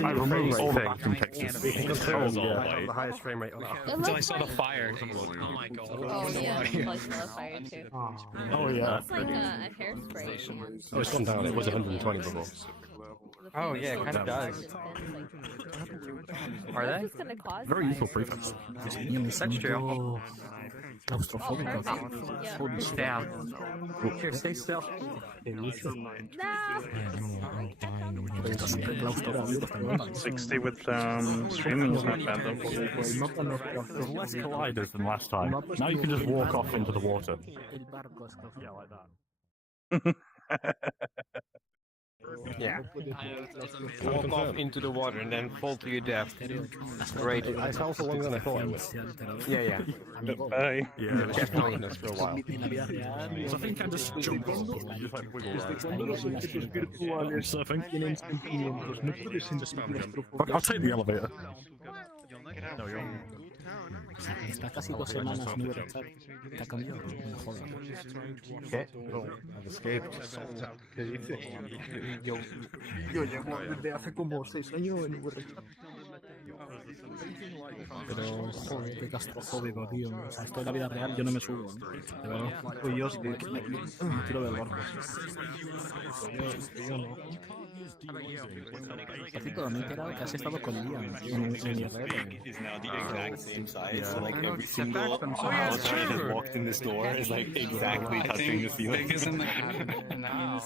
I removed all the bathroom textures. The highest frame rate on it. Until I saw the fire. Oh my god. Oh yeah, it's like fire too. Oh yeah. It's like a hairspray. Oh, it's gone down. It was 120 before. Oh yeah, it kind of does. Are they? It's gonna cause Very useful prefix. That's true. Yeah. Here, stay still. 60 with streaming is not bad though. There's less colliders than last time. Now you can just walk off into the water. Yeah, like that. Yeah. Walk off into the water and then fall to your death. Great. I fell for longer than I thought I would. Yeah. Bye. Yeah. Definitely for a while. So I think I just jump on. Just like wiggle around. Surfing. I'll take the elevator. No, you're on. Está casi 2 semanas en VRChat. Está cambiado. ¿Qué? No, I've escaped. ¿Qué dice? Yo llevo desde hace como 6 años en VRChat. Pero, joder, qué claustrofóbico, tío. O sea, esto en la vida real yo no me subo, ¿no? De verdad. Pues yo sí que me tiro del barco. Yo no. Patito, me he enterado que has estado con Liam en IRL. Is now the exact same size, so like every single outsider that walked in this door is like exactly touching the ceiling. Big is in the now.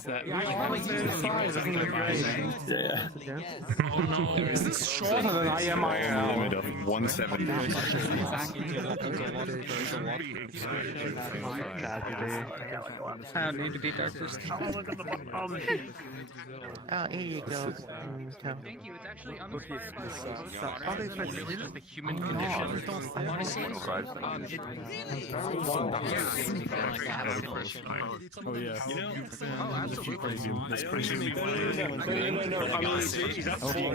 Is this shorter than I am IRL? Limit of 170. I don't need to be darkest. Oh, here you go. Thank you. It's actually probably really just the human condition. Oh yeah. You know? Oh, absolutely. That's crazy.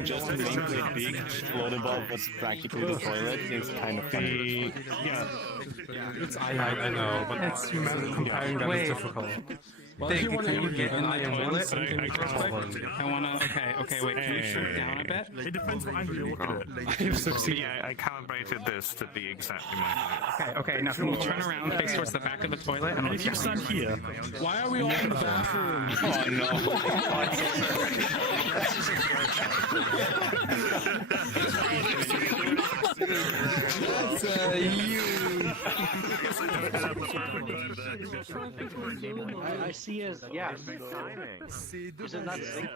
Just to make the big float above what's practically the toilet is kind of funny. It's I know, but it's comparing that is difficult. Big, can you get in the toilet? I wanna. Okay, wait. Can you shrink down a bit? It depends what angle you look at it. Yeah, I calibrated this to be exactly my height. Okay. Now can you turn around, face towards the back of the toilet? And if you stand here, why are we all in the bathroom? Oh That's you. I see as yes. Is it not sync?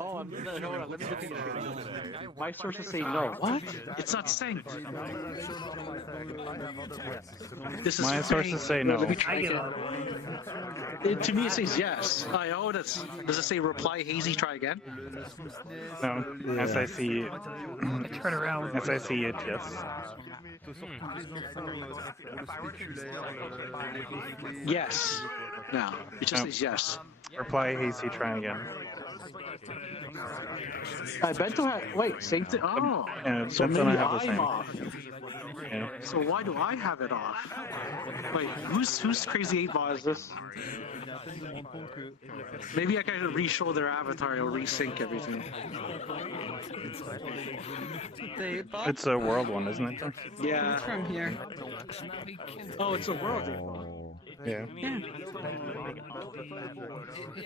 Oh, no, let me look at it. My sources say no. What? It's not synced. This is My sources say no. Let me try again. To me, it says yes. Does it say reply hazy? Try again. No, as I see it. Turn around. As I see it, yes. Yes. No, it just says yes. Reply hazy, try again. Bento had. Wait, same thing. Oh. Yeah, So Bento maybe and I have the I'm same. off. Yeah. So why do I have it off? Wait, who's crazy 8-ball is this? Maybe I can re-show their avatar or resync everything. It's a world one, isn't it? Yeah. From here. Oh, it's a world. Yeah.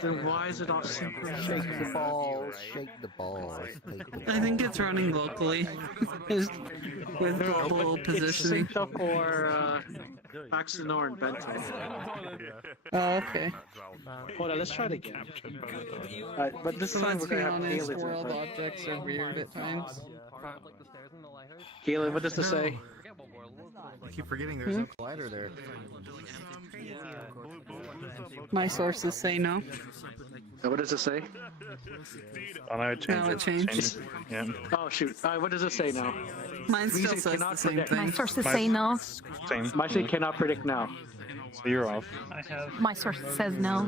Then why is it off sync? Shake the balls, shake the balls. I think it's running locally. With global positioning. It's synced up for PhaxeNor and Bento. Oh, okay. Hold on, let's try it again. But this time we're Let's be gonna have honest, Galen. world objects are weird at times. Galen, what does this say? I keep forgetting there's no collider there. My sources say no. What does it say? Oh, no, it changes. No, it changed. Yeah. Oh shoot! What does it say now? Mine still says the same thing. My sources say no. Same. Mine say cannot predict now. So you're off. My source says no.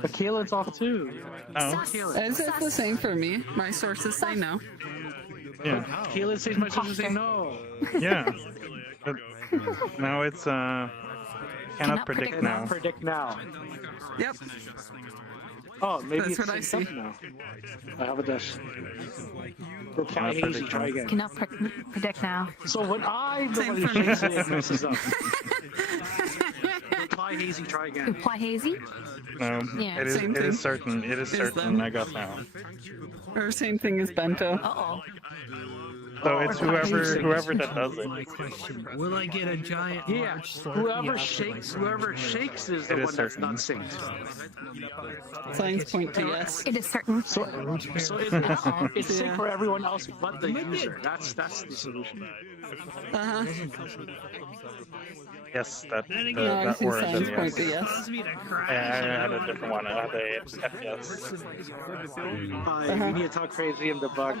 But Kalen's off too. Oh. Is it the same for me? My sources say no. Yeah. Kalen says my sources say no. Yeah. But now it's cannot predict now. Cannot predict now. Yep. Oh, maybe That's it's what I synced up see. now. I have a dash. Reply hazy, try again. Cannot predict now. So when I'm the Same one who for me. shakes it messes up. Reply hazy, try again. Reply hazy? No, Yeah. it is. Same It thing. is certain. It is Is certain. them. I got now. Or same thing as bento. Uh-oh. So it's whoever that does it. Will I get a giant? Yeah, whoever shakes is the It is one that's certain. not synced. Signs point to yes. It is certain. So it's synced for everyone else but the user. That's the solution. Uh-huh. Yes, that I that see word. signs then point to yes. yes. I had a different one. I had a FPS. We need to talk crazy and debug.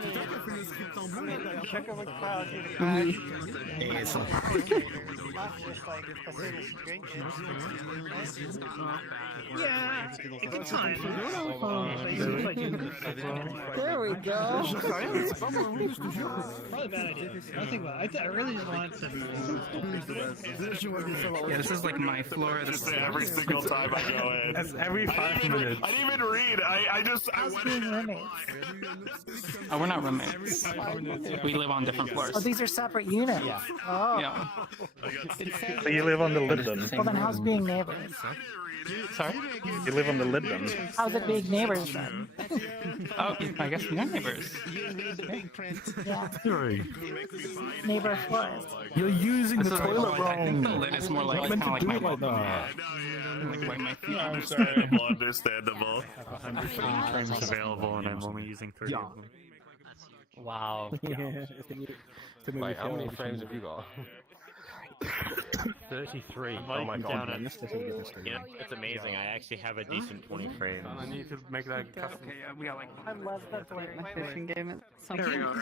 Yeah, it's time for There we go. Probably a bad idea. I think about it. I really just want to. Yeah, this is like my floor. This is every single time I go in. That's every 5 minutes. I didn't even read. I went in. Oh, we're not roommates. We live on different floors. Oh, these are separate units. Yeah. Oh. Yeah. So you live on the Libden. Well, then how's being neighbors? Sorry? You live on the Libden. How's it being neighbors then? Oh, I guess we are neighbors. Yeah. Sorry. Neighbor floors. You're using the toilet I think the wrong. lid is more like Not kind meant of to like do my it like that. like where my feet are. Understandable. 100 frames available, and I'm only using 30 of them. Wow. Wait, how many frames have you got? 33. Oh my god. You know, it's amazing. I actually have a decent 20 frames. I need to make that custom. Okay, yeah, we got like. I love that my fishing game. There we go.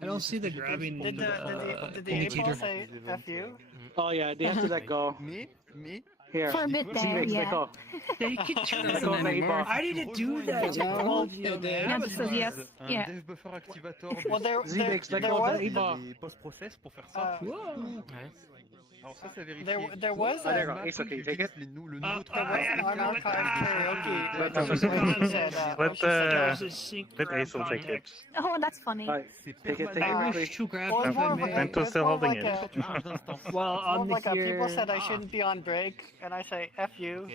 I don't see the grabbing. Did the A-ball say F you? Oh yeah, they have to let go. Me? Here. For a bit there, yeah. They can Let go of the A-ball. I didn't do that. I told you. Yeah, this says yes. Yeah. Well, there was. There was a. It's okay, take it. Let Aesel take it. Oh, that's funny. Take it, I wish to grab Well, it's more of a- Vento's still holding it. Well, More on like here. people said I shouldn't be on break, and I say F you.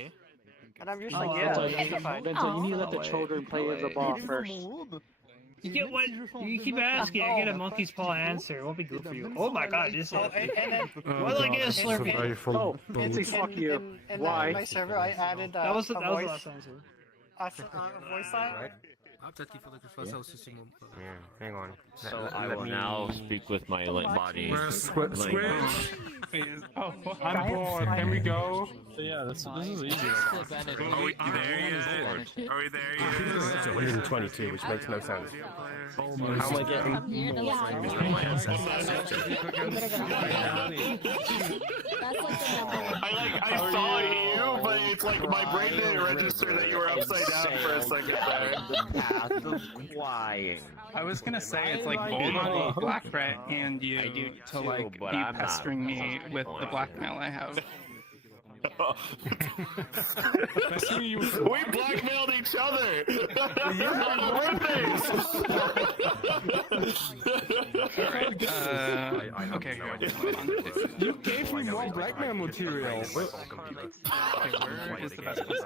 And I'm just like, Oh, yeah, okay. justified. Benzo, you need to let the children play with the ball first. You get what? You keep asking, I get a monkey's paw answer. It won't be good for you. Oh my god, this is. And then, Well, I get a slurpee. Oh, Nancy, fuck you. Why? In my server, I added That was the voice, last answer. a voice line. Peut-être qu'il faudrait que je fasse ça aussi sur mon. Hang on. So I will now speak with my body. Switch. Oh, I'm bored. Can we go? Yeah, this is easy. Are we there yet? Are we there yet? 122, which makes no sense. How am I getting more frames? I saw you, but it's like my brain didn't register that you were upside down for a second there. Path of flying. I was gonna say it's like bold black rat and you do to too, like but be I'm not pestering me with the blackmail I have. We blackmailed each other. On Alright, okay, good. You gave me more blackmail material. Okay, where is the best place?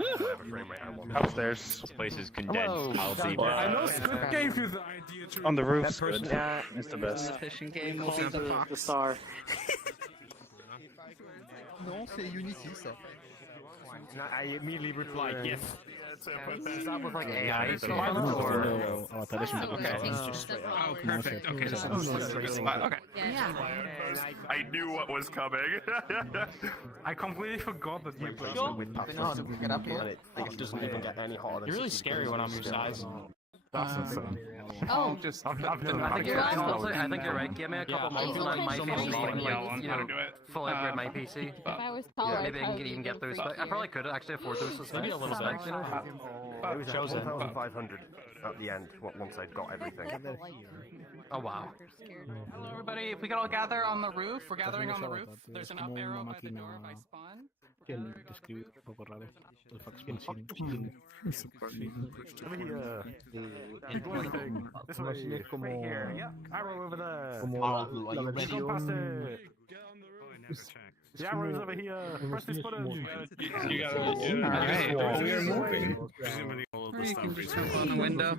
Upstairs. This place is condensed. I'll be I back. know Squid gave you the idea to. On the roof, Squid. It's the best. Fishing game will be the star. Non, c'est Unity ça. I immediately replied yes. Is that with like AI? Oh, perfect. Okay, this is a good spot. Okay. I knew what was coming. I completely forgot that you put Get up here. It doesn't even get any harder. You're really scary when I'm your size. That's insane. Oh. Just I think you're right. Give me a couple months and I might be able to full upgrade my PC. If I was taller, Maybe I can even get those. I probably could actually afford those. Maybe a little bit. You know? It was chosen. 1,500 at the end. Once I'd got everything. Oh wow. Hello, everybody. If we could all gather on the roof, we're gathering on the roof. There's an up arrow by the door by spawn. Over here. Yeah. Arrow over there. Go past it. The arrow's over here. Press this button. You got it. Alright. we are moving. You can just jump on the window.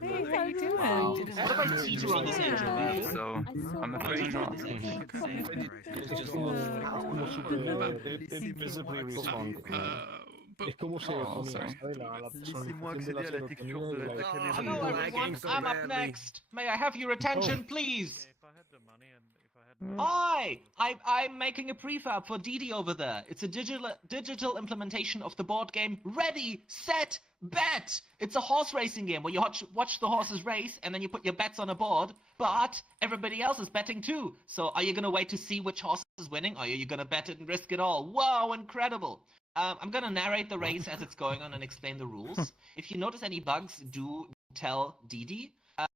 Hey, how you doing? What about T2 on this engine? So, I'm the first draw. Visibly respond. Hello everyone, I'm up next. May I have your attention, please? Hi! I'm making a prefab for Didi over there. It's a digital implementation of the board game Ready, Set, Bet! It's a horse racing game where you watch the horses race and then you put your bets on a board, but everybody else is betting too. So are you gonna wait to see which horse is winning, or are you gonna bet it and risk it all? Wow, incredible! I'm gonna narrate the race as it's going on and explain the rules. If you notice any bugs, do tell Didi.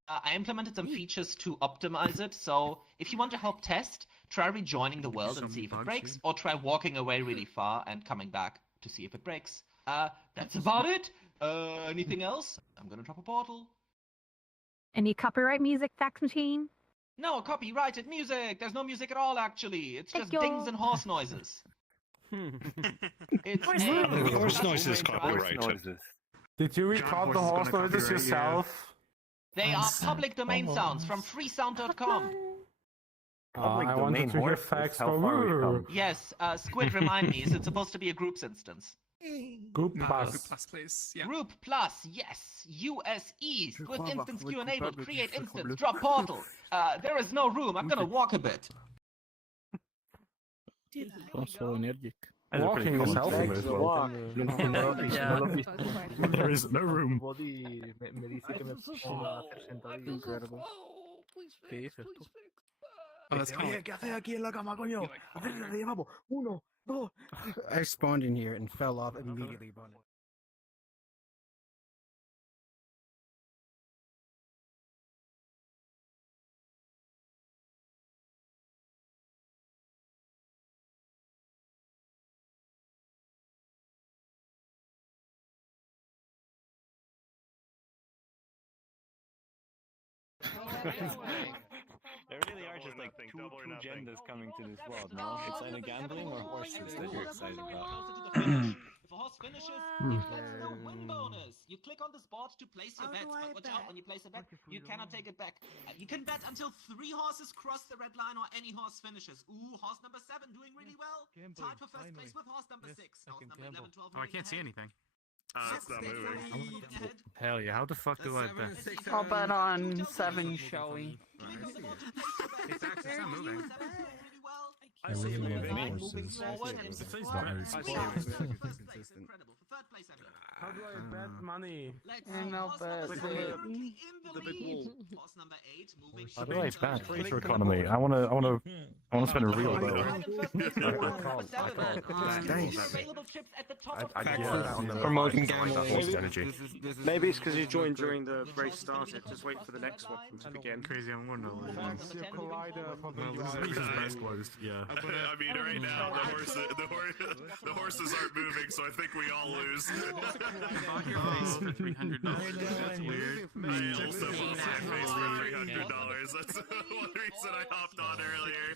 I implemented some features to optimize it, so if you want to help test, try rejoining the world and see if it breaks, or try walking away really far and coming back to see if it breaks. That's about it. Anything else? I'm gonna drop a portal. Any copyright music, fax machine? No, copyrighted music! There's no music at all, actually. It's Thank just you. dings and horse noises. It's Horse noises copyrighted. Did you record the horse noises yourself? They are public domain sounds from freesound.com. I wanted to hear PhaxeNor. Yes, Squid, remind me, is it supposed to be a groups instance? Group plus. Please. Yeah. Group plus, yes. USE. Swift instance queue enabled. Create instance. Drop portal. There is no room. I'm gonna walk a bit. So energetic. Walking is helpful as well. There is no room. Oh, that's cool. ¿Qué haces aquí en la cama, coño? Vamos, 1, 2. I spawned in here and fell off immediately, bro. There really are just like two genders coming to this world, no? It's either gambling or horses that you're excited about. If a horse finishes, you get the win bonus. You click on this board to place your bets, but watch out, when you place a bet, you cannot take it back. You can bet until 3 horses cross the red line or any horse finishes. Ooh, horse number 7 doing really well. Tied for first place with horse number 6. Horse number 11, 12. Oh, I can't see anything. It's not moving. Hell yeah, how the fuck do I bet? I'll bet on 7 showing. It's actually not moving. I see him moving forward. How do I bet money? And I'll bet the big wall. Horse number 8 moving. How do I bet? Creator economy. I wanna spend a real though. Promoting gambling. Strategy. Maybe it's because you joined during the race started. Just wait for the next one to begin. Crazy, I'm going to lose. Eyes closed. Yeah. I mean, right now the horses aren't moving, so I think we all lose. For $300. That's weird. I also bought my face for $300. That's one reason I hopped on earlier.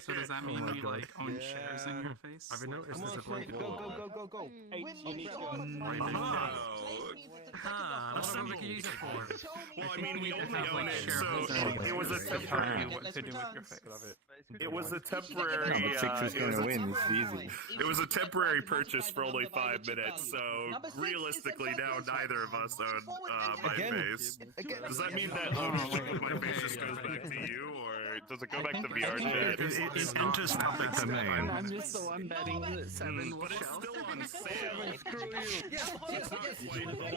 So does that mean you like own shares in your face? I've noticed this is like Go. Hey, you need to go. What we can use it for? Well, I mean, we only own it, so it was a temporary. What to do with your face? It was a temporary. Who's gonna win? It's easy. It was a temporary purchase for only 5 minutes, so realistically now neither of us own my face. Does that mean that ownership of my face just goes back to you, or does it go back to VRChat? it enters public domain. I'm just the one betting that 7 will But it's show. still on sale. Screw you.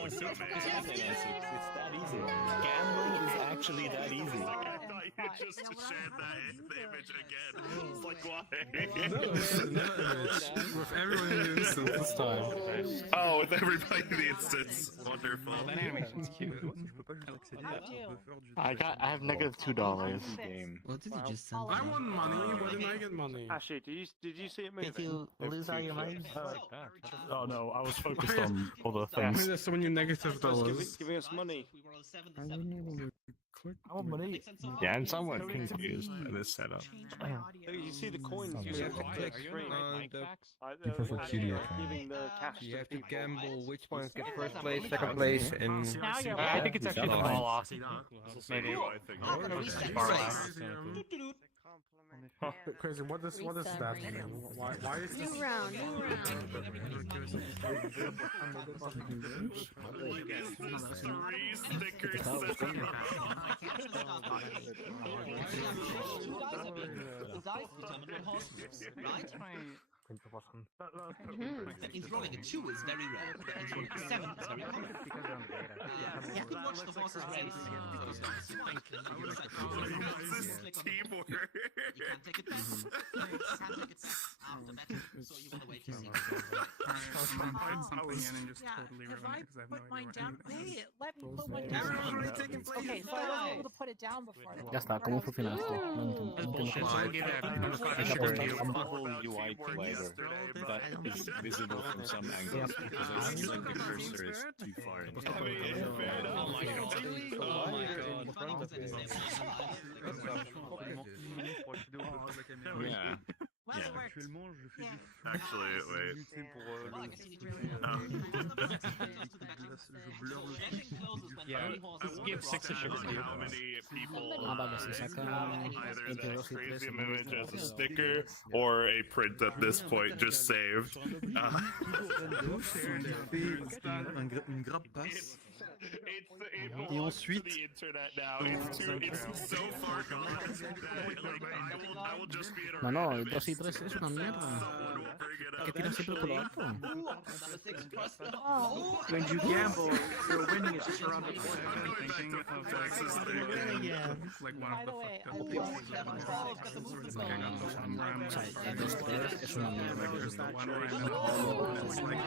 It's not quite public domain. It's that easy. Gambling is actually that easy. I thought you just shared that image again. It's like, why? With everyone in the instance this time. Oh, with everybody in the instance. Wonderful. That animation's cute. I have -$2. What did you just send? I won money. Why didn't I get money? Actually, did you see it moving? Did you lose all your money? Oh no, I was focused on other Why things. there's so many negative dollars? Giving us money. I want money. Yeah, I'm somewhat confused by this setup. You see the coins you have to click screen. You prefer QD account. Giving the cash You have to to people. gamble which ones get first place, second place, and I think it's actually the fall off. Maybe. Crazy. What is that? Why is this? New round. Three stickers. That means rolling a 2 is very rare. That means rolling a 7 is very common. You could watch the horses race. It goes down the spike, and then you decide teamwork. You can't take it back. You can't take it back after battle, so you want to wait to see. Something in and just totally ruin it because I have no idea what anything is. Let me put mine down. Okay, so I wasn't able to put it down before. Ya está, ¿cómo funciona esto? No entiendo. Whole UI collider that is visible from some angles because I think like the cursor is too far. Oh my god. Oh my god. Yeah. Actually, wait. Yeah, give 6 a sugar cube. How many people Entre either dos that y tres crazy en image vez as de- a sticker or a print at this point just saved. Une grappe passe. Et ensuite, No, no, el 2 y 3 es una mierda. ¿Qué tiras siempre con lo alto? When you gamble, your winning is just around the corner. Thinking of like one of the fucked up pieces of like I got the one where I'm El 2-3 es una mierda. there's the one where I'm just like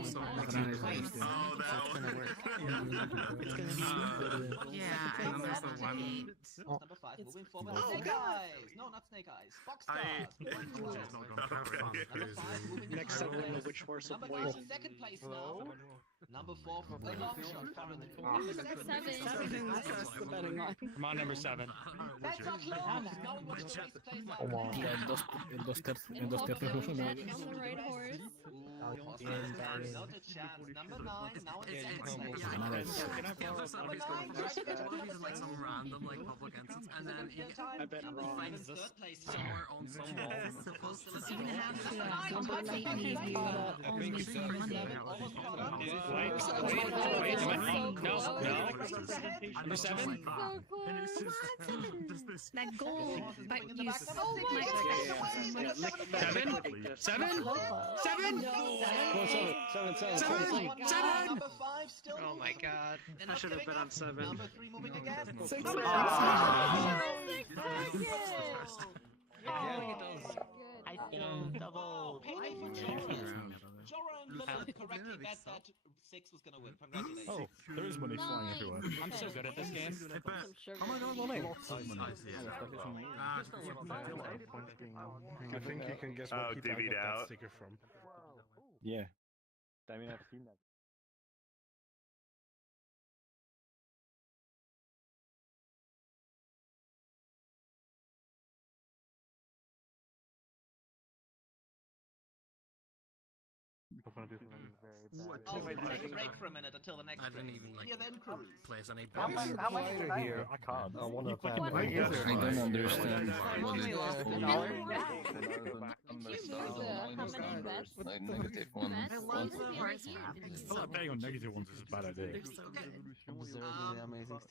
It's gonna work. It's gonna be Yeah, and then there's the one Number 5, moving forward. Snake Eyes! No, not Snake Eyes. Fox Next segment, which horse will Number 9 poison? in second place now. Number 4 for the long shot, Farron. That's the betting line. Come on, number 7. That's our close! Now we watch the race plays out. Tía, el 2 tercios es una Not a chance. Number 9, now in second place. Like some random like public entrance, and then I bet wrong. finds this somewhere on some wall. Supposed to Even have number 19 only Number 7? That goal, but you so much. 7? 7? 7? Oh my god. I should have bet on 7. Number 3 moving again. 6. I think double. Payday for Joran. Joran correctly bet that 6 was gonna win. Congratulations. Oh, there is money flying everywhere. I'm so good at this game. I think you can guess Oh, what people I divvied got that out. sticker from. Yeah. I mean, I've seen that. I'll take a break for a minute until the next I didn't race. even like Yeah, then cruise. place any How much Here, I can't. I want to What I don't understand. Like negative ones. Betting on negative ones is a bad idea.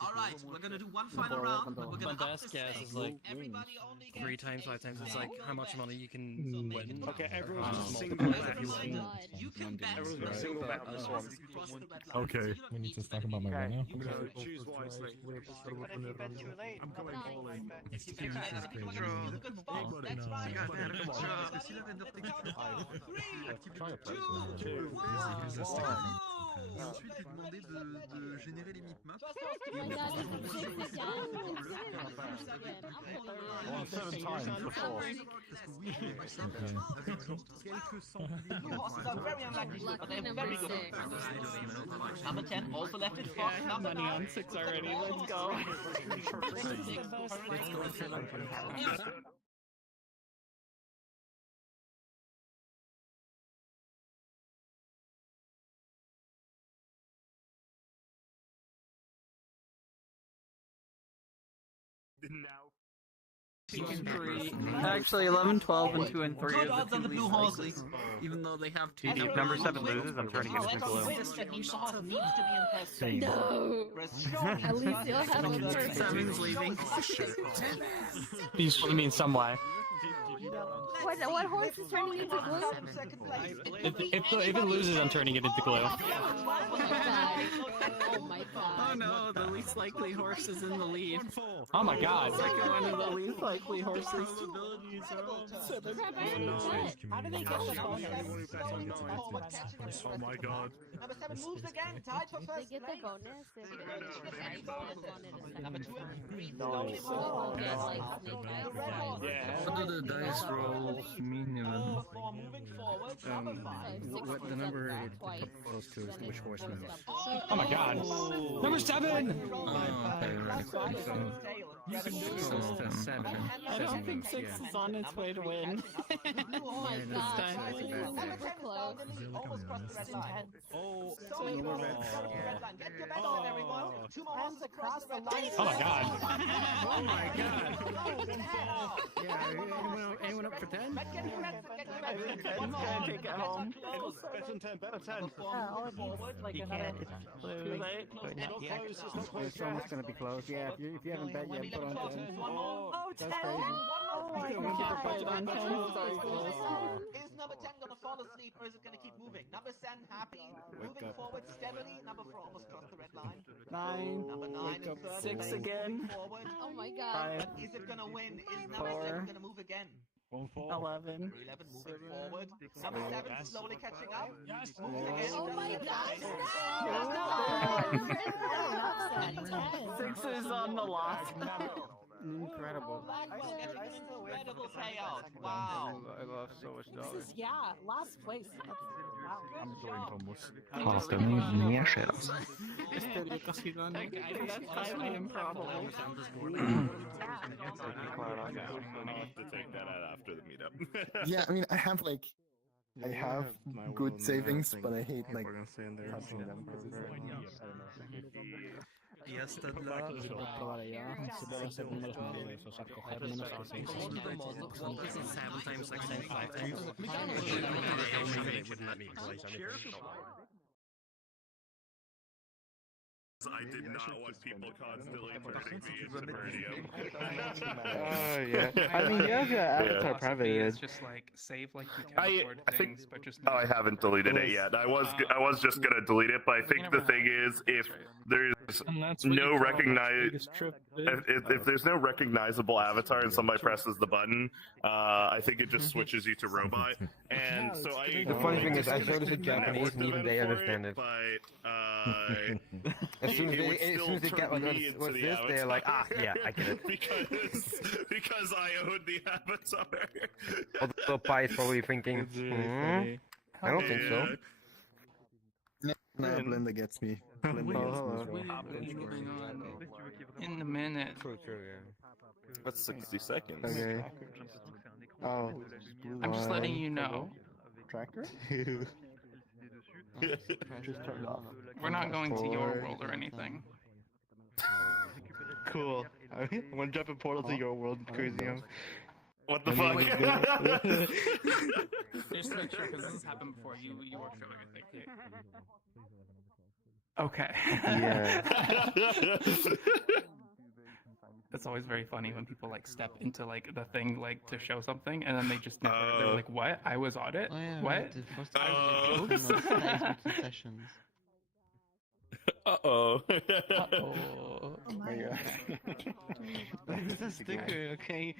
Alright, we're gonna do one final round. We're My gonna up best the guess stakes. is like Everybody only 3 gets times, a 5 times. It's like how much money you can win. Okay, everyone's Um, just single As a bet. reminder, you can bet Everyone's got a single bet on this one. across the red line. Okay. So you don't need to talk about my winner. So choose wisely. But if you bet too late, I'm going all in. If you bet late, other people are gonna use a good spot. That's right. Et ensuite, lui demander de générer les mipmaps. Parce que oui, j'ai vu ça avec quelques centaines de Horses are very unlikely, but they're very good. Number 10 also left it for number 9. 6 already. Let's go. Now. Actually, 11, 12, and 2 and 3 Good are odds the on two the blue least horses. likely, even though they have two. If number 7 loses, I'm turning it into blue. That means the horse needs to be in first place. No. At least you'll have a first. 7's leaving. These mean some way. What horse is turning into glue? If it loses, I'm turning it into glue. Oh my god. Oh no, the least likely horse is in the lead. Oh my god. Second one of the least likely horses. How do they get the bonus? Oh my god. Number 7 moves again, tied for They first get the place. bonus if Number 2 and 3 Oh, What do the dice rolls mean even? moving forward. Number 5. What the number it follows to is which horse moves. Oh my god. Number 7! So 7. I don't think 6 is on its way to win. Oh my god. Super close. Almost crossed the red line. Oh, So red line. Get your bets on, everyone. 2 more horses across the line. Oh my god. Oh my god. Yeah, anyone up for 10? Get your bets. Ten's gonna take it home. Bet on 10, bet on 10. Like another blue. It's almost gonna be close. Yeah, if you haven't bet yet, put on 10. Oh, 10! That's crazy. Oh my god. Is number 10 gonna fall asleep or is it gonna keep moving? Number 10 happy, moving forward steadily. Number 4 almost crossed the red line. 9. Number 9 in third 6 place, again. moving forward. Oh my god. But is it gonna win? Is number 4. 7 gonna move again? 11. Number 11 moving forward. Number 7 slowly catching up. Moves again. Oh my god. 6 is on the loss. Incredible. Blackwell getting an incredible payout. Wow. I lost so much dollars. Yeah, last place. Wow. I'm going almost. Ostatni jeszcze raz. That's highly improbable. I'll have to take that out after the meetup. Yeah, I mean, I have good savings, but I hate like touching them because it's EST the This is 7 times like 5 times. They wouldn't let me place anything. I did not want people constantly turning me into Meridium. Oh yeah. I mean, you have your avatar private. It's just like save like you can record things, but just. Oh, I haven't deleted it yet. I was just gonna delete it, but I think the thing is, if there's no if there's no recognizable avatar and somebody presses the button, I think it just switches you to robot. And so The funny thing is, I showed this in Japanese and even they understand it. But as soon as they get like, what's this? They're like, ah, yeah, I get it. because I own the avatar. Although Pi is probably thinking, I don't think so. No, Blinda gets me. In a minute. That's 60 seconds. Okay. Oh. I'm just letting you know. Tractor? Just turned off. We're not going to your world or anything. Cool. I want to jump a portal to your world, crazy. What the fuck? Just to make sure, because this has happened before. You were showing a thing. Okay. Yeah. It's always very funny when people like step into like the thing like to show something and then they just never they're like, what? I was on it? What? Uh-oh. Uh-oh. Oh my god. Where's the sticker? Okay.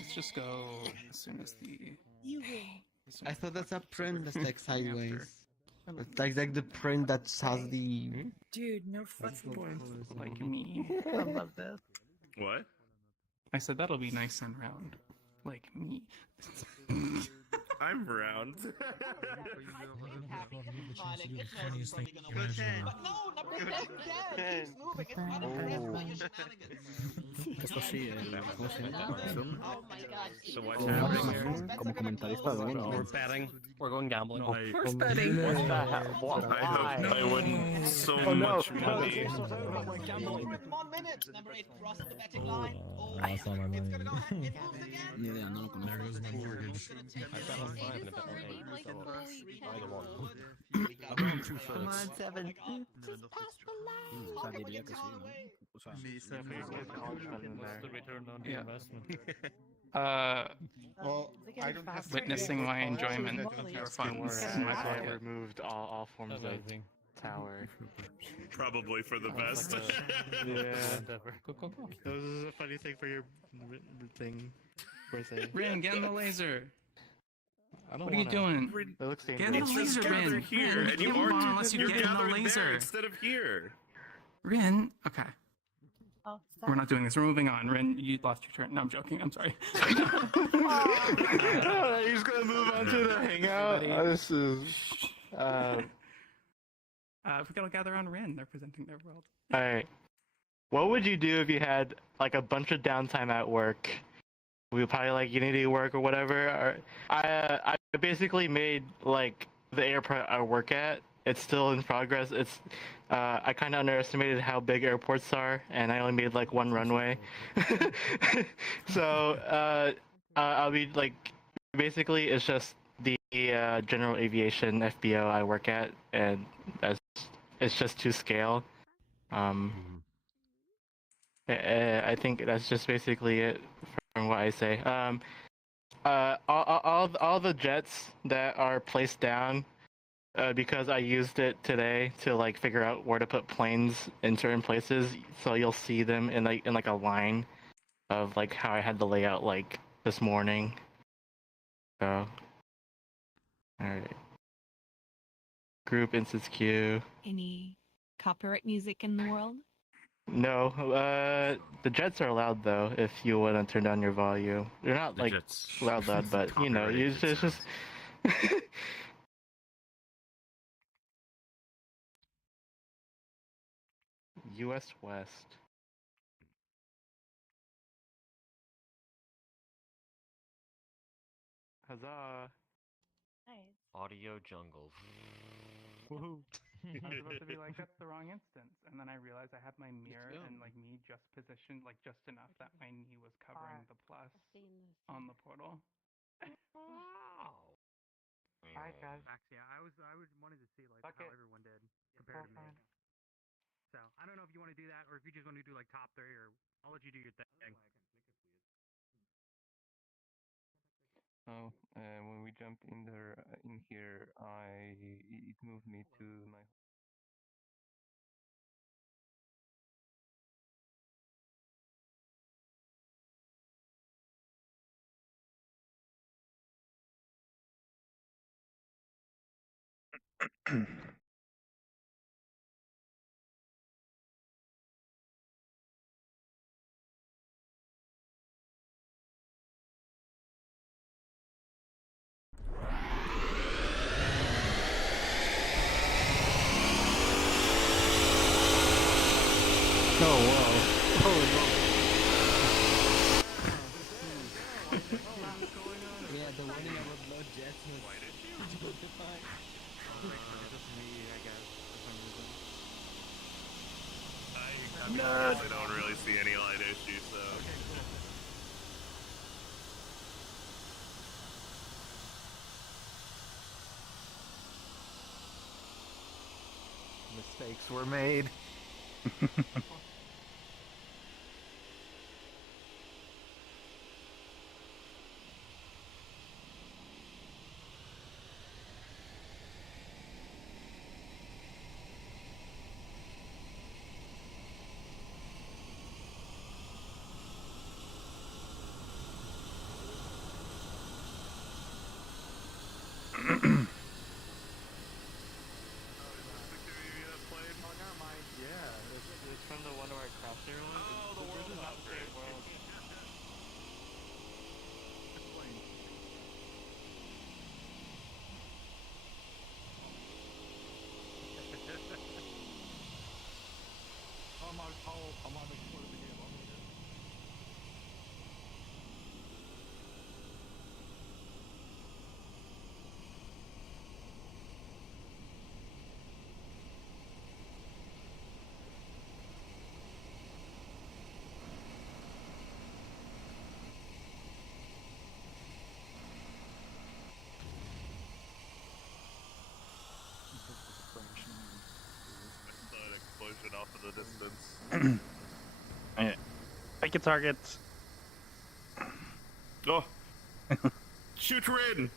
Let's just go as soon as the... I thought that's a print that's like sideways. It's like the print that has the... Dude, no fucking points. Like me. I love this. What? I said that'll be nice and round. Like me. I'm round. Esto sí, ¿cómo se llama? So what's happening here? Como comentarista, we're betting. We're going gambling. Horse betting. What's that? I hope I win so much money. 1 minute. Number 8 crosses the betting line. Oh, it's gonna go ahead. It moves again. Ni idea, no lo conozco. There goes my mortgage. I bet on 5 and I bet on 8. Like Either one. Come on, 7. Just pass the line. O sea, diría que sí, ¿no? O sea, What's the return on the investment? Well, I don't have witnessing my enjoyment of your funds in my I pocket. removed all forms of tower. Probably for the best. Yeah. Go. That was a funny thing for your thing. Birthday. Rin, get in the laser. I don't What are you doing? It looks Get in the dangerous. laser, Gather Rin. here, Rin, and you come are on, unless you you're get in the gathering there laser. instead of here. Rin, okay. Oh, We're not doing this. We're moving on. Rin, you lost your turn. No, I'm joking. I'm sorry. He's gonna move on to the hangout. This is. We gotta gather on Rin. They're presenting their world. All right. What would you do if you had like a bunch of downtime at work? We would probably like Unity work or whatever. Or, I basically made like the airport I work at. It's still in progress. It's I kind of underestimated how big airports are, and I only made like one runway. So I'll be like, basically it's just the general aviation FBO I work at, and it's just to scale. I think that's just basically it from what I say. All the jets that are placed down, because I used it today to like figure out where to put planes in certain places, so you'll see them in like a line of like how I had the layout like this morning. So, all right. Group instance queue. Any copyright music in the world? No, the jets are loud though. If you want to turn down your volume, they're not like loud, but you know, it's just. U.S. West. Huzzah! Audio jungle. Woohoo! I was about to be like, that's the wrong instance, and then I realized I had my mirror and like me just positioned like just enough that my knee was covering the plus on the portal. Alright, guys. Yeah, I was wanted to see like how everyone did compared to me. So I don't know if you want to do that or if you just want to do like top 3 or I'll let you do your thing. Oh, when we jumped in there, in here, it moved me to my. Oh wow! Oh Yeah, the warning about no jets was justified. I mean, I don't really see any light issues, so. Mistakes were made. It's from the one of our crafter ones. Oh, the world is not the same world. I saw an explosion off in the distance. Take your target. Oh. Shoot Rin!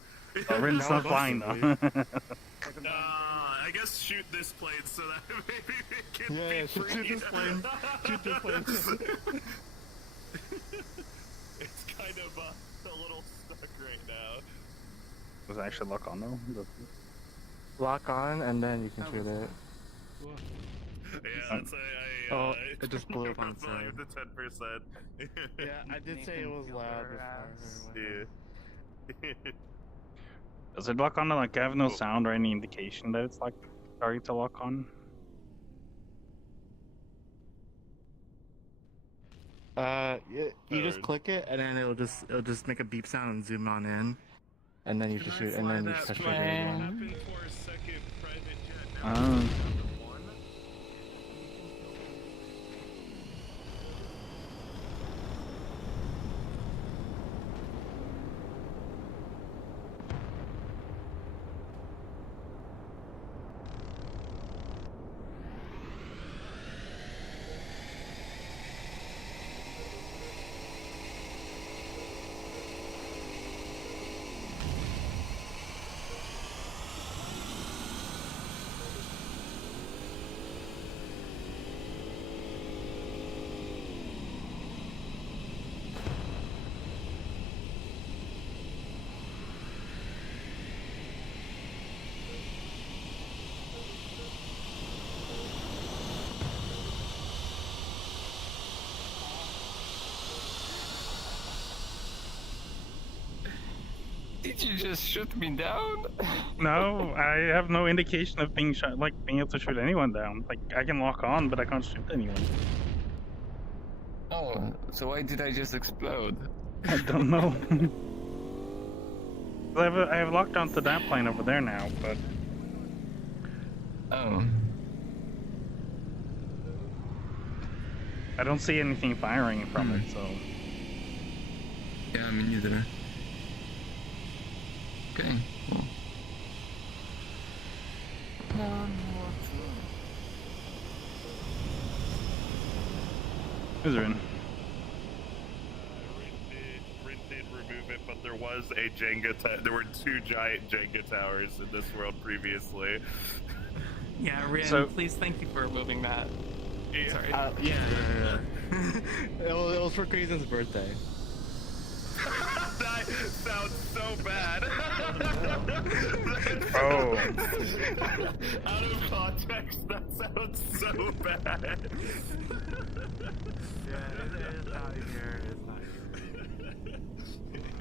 Rin's not flying though. I guess shoot this plane so that maybe it can be shoot free. this plane. Shoot this plane. It's kind of a little stuck right now. Does it actually lock on though? Lock on, and then you can shoot it. Yeah, that's It just blew up on its side. The 10%. Yeah, I did say it was loud before. Yeah. Does it lock on? Like, I have no sound or any indication that it's like starting to lock on. You just click it, and then it'll just make a beep sound and zoom on in, and then you just shoot, and then you just press trigger again. Did you just shoot me down? No, I have no indication of being shot, like being able to shoot anyone down. Like, I can lock on, but I can't shoot anyone. Oh, so why did I just explode? I don't know. I have locked onto that plane over there now, but... Oh. I don't see anything firing from it, so... Yeah, me neither. Okay, cool. Who's Rin? Rin did remove it, but there was a there were 2 giant Jenga towers in this world previously. Yeah, Rin, So- please thank you for removing that. Yeah. Sorry. Yeah. It was for Crazen's birthday. That sounds so bad. Oh. Out of context, that sounds so bad. Yeah, it's not here. It's not Picture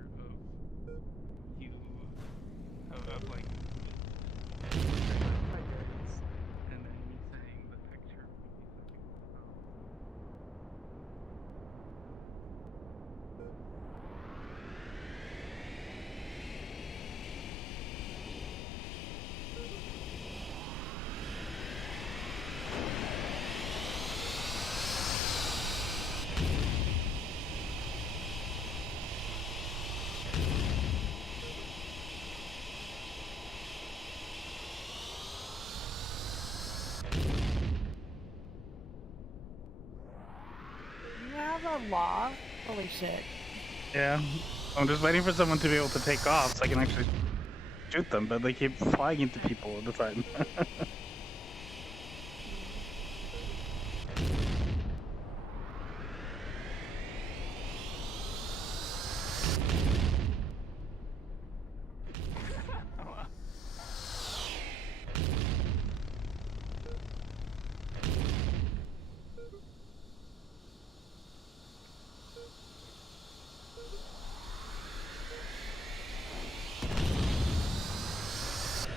of you, of like, and then you saying the picture. You have a law? Holy shit. Yeah. I'm just waiting for someone to be able to take off so I can actually shoot them, but they keep flying into people all the time.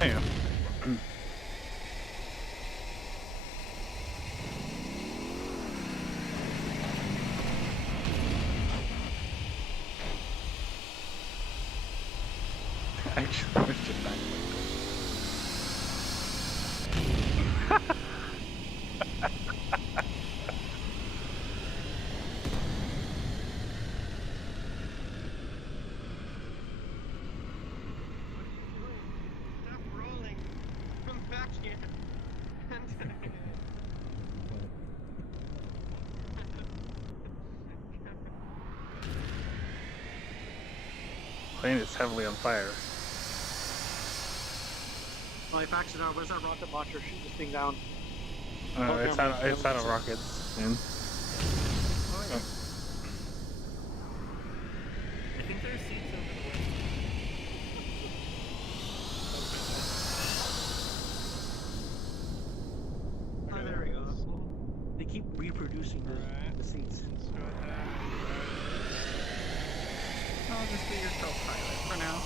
Yeah. Actually, pushed it back. plane is heavily on fire. My PhaxeNor, where's that rocket launcher? Shoot this thing down. It's out of rockets. Man. I think there's seats over the way. Oh, there we go. They keep reproducing the seats. I'll just be your co-pilot for now.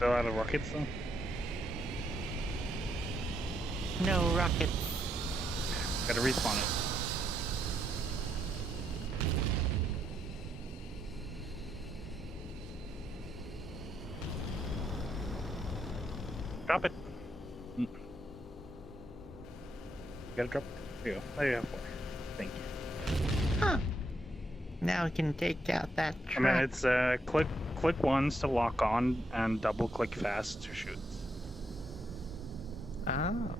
They're out of rockets though. No rockets. Gotta respawn it. Drop it. Gotta drop it. There you go. There you have 4. Thank you. Huh. Now we can take out that I truck. mean, it's click once to lock on and double click fast to shoot. Oh.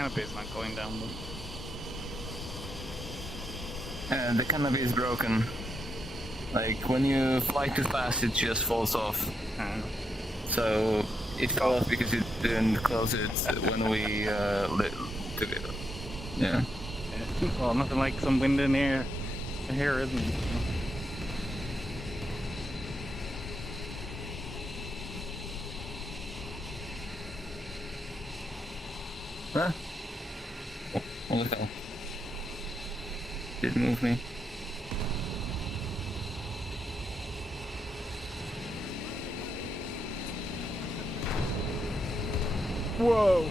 canopy is not going down though. The canopy is broken. Like, when you fly too fast, it just falls off. So, it fell off because you didn't close it when we took it. Yeah. Well, nothing like some wind in here, isn't it? Huh? What the hell? Didn't move me. Whoa!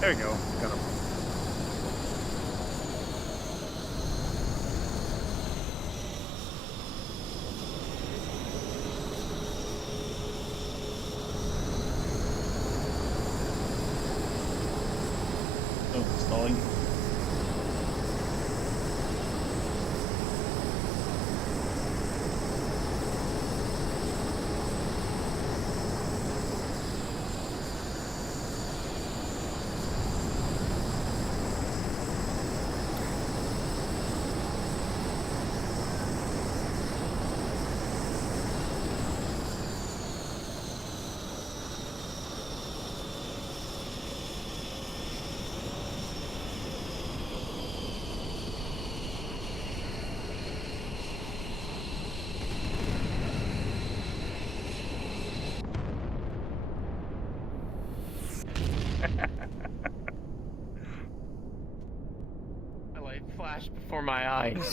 There you go. Got him. Oh, stalling. My light flashed before my eyes.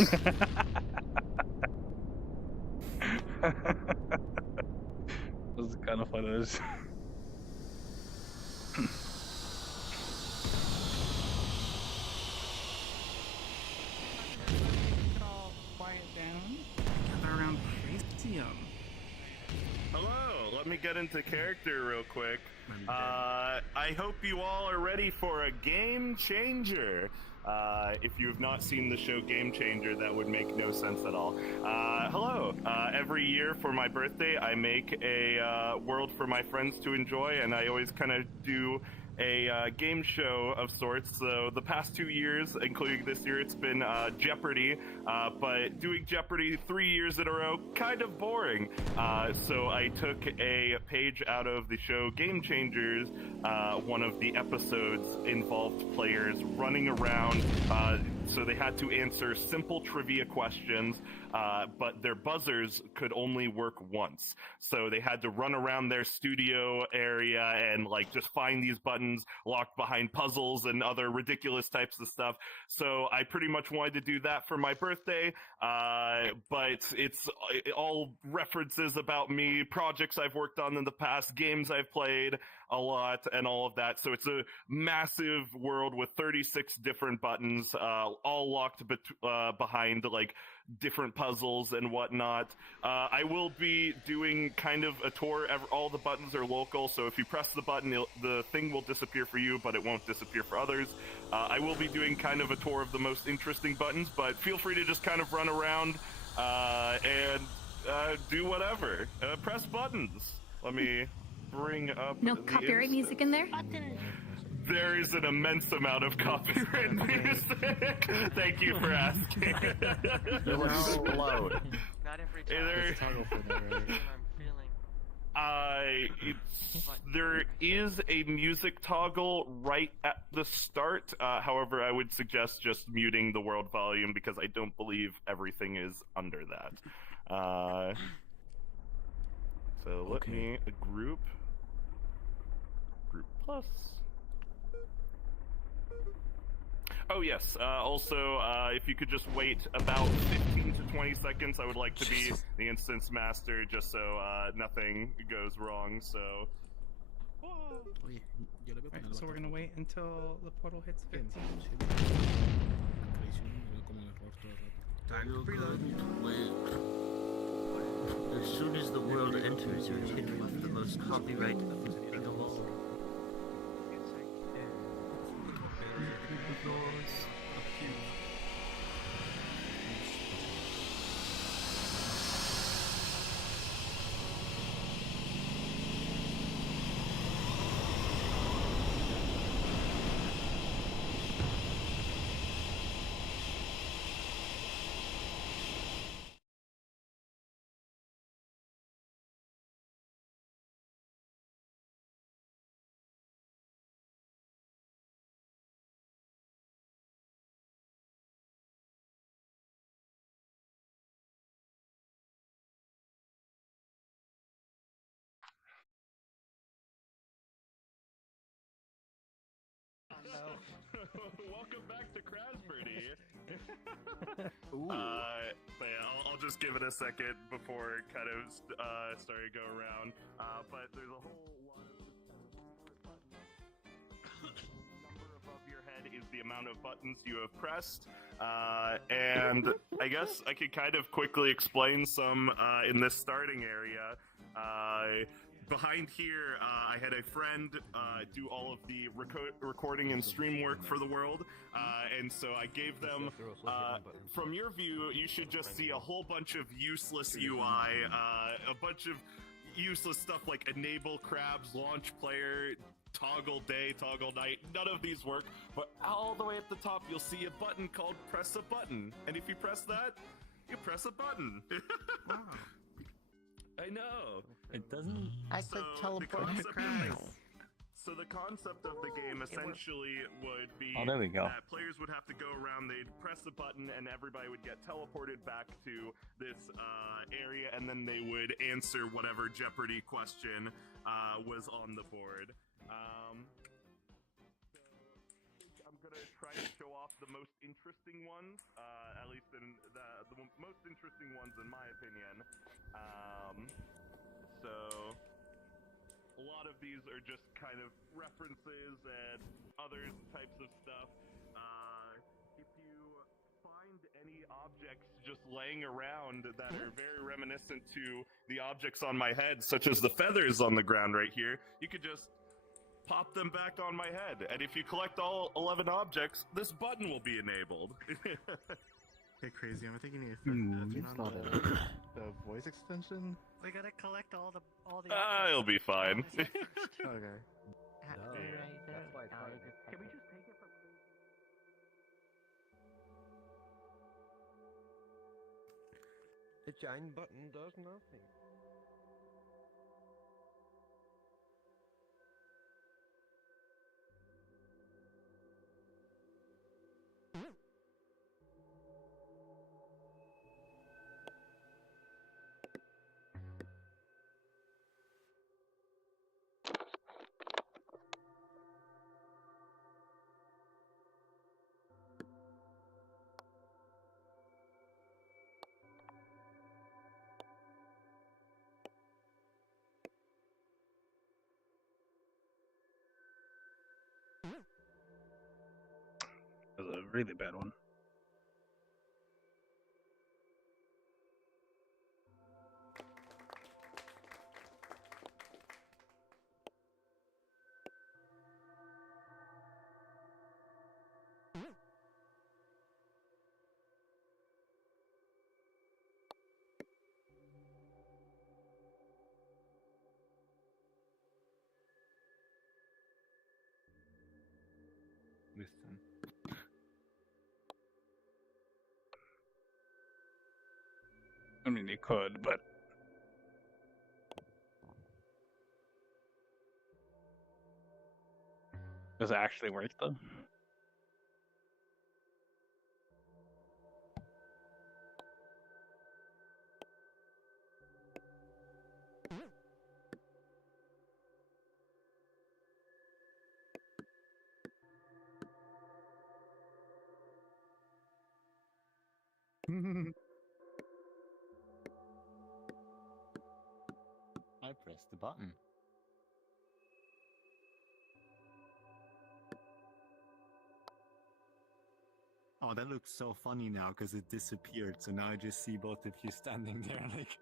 This is kind of fun. It is. Quiet down. Gather around Phaxium. Hello, let me get into character real quick. I hope you all are ready for a game changer. If you have not seen the show Game Changer, that would make no sense at all. Hello. Every year for my birthday, I make a world for my friends to enjoy, and I always kind of do a game show of sorts. So the past 2 years, including this year, it's been Jeopardy, but doing Jeopardy 3 years in a row, kind of boring. So I took a page out of the show Game Changers. One of the episodes involved players running around so they had to answer simple trivia questions, but their buzzers could only work once. So they had to run around their studio area and like just find these buttons locked behind puzzles and other ridiculous types of stuff. So I pretty much wanted to do that for my birthday, but it's all references about me, projects I've worked on in the past, games I've played a lot, and all of that. So it's a massive world with 36 different buttons, all locked behind like different puzzles and whatnot. I will be doing kind of a tour. All the buttons are local, so if you press the button, the thing will disappear for you, but it won't disappear for others. I will be doing kind of a tour of the most interesting buttons, but feel free to just kind of run around and do whatever. Press buttons. Let me bring up No the copyright instance. music in there? There is an immense amount of copyright music. Thank you for asking. It was loud. Not every time. There is a music toggle right at the start. However, I would suggest just muting the world volume because I don't believe everything is under that. So let me group plus. Oh yes, also, if you could just wait about 15 to 20 seconds, I would like to be the instance master, just so nothing goes wrong, so... Right, so we're gonna wait until the portal hits 15. As soon as the world enters, you're hit with the most copyright thing of all. Welcome back to Crasbirdie. But yeah, I'll just give it a second before kind of starting to go around. But there's a whole lot of number above your head is the amount of buttons you have pressed. And I guess I could kind of quickly explain some in this starting area. Behind here, I had a friend do all of the recording and stream work for the world, and so I gave them, from your view, you should just see a whole bunch of useless UI, a bunch of useless stuff like enable crabs, launch player, toggle day, toggle night. None of these work, but all the way at the top, you'll see a button called press a button, and if you press that, you press a button. Wow. I know. It doesn't. I said teleport to crabs. So the concept of the game essentially would be there we go. that players would have to go around, they'd press a button, and everybody would get teleported back to this area, and then they would answer whatever Jeopardy question was on the board. I'm gonna try to show off the most interesting ones, at least in the most interesting ones in my opinion. So a lot of these are just kind of references and other types of stuff. If you find any objects just laying around that are very reminiscent to the objects on my head, such as the feathers on the ground right here, you could just pop them back on my head. And if you collect all 11 objects, this button will be enabled. Hey, crazy! I'm thinking if it's not the voice extension. We gotta collect all the. It'll be fine. Okay. That's why it's hard. Can we just take it from? The giant button does nothing. really bad one. Listen. I mean, they could, but does it actually work though? I pressed the button. Oh, that looks so funny now because it disappeared. So now I just see both of you standing there, like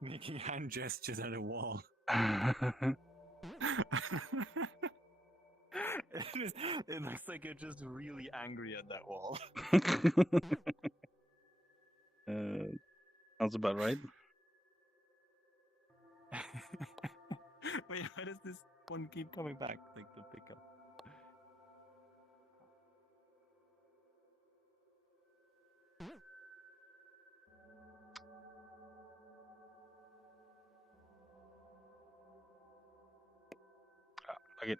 making hand gestures at a wall. It looks like you're just really angry at that wall. Sounds about right. Wait, how does this one keep coming back? Like the pickup. Like it.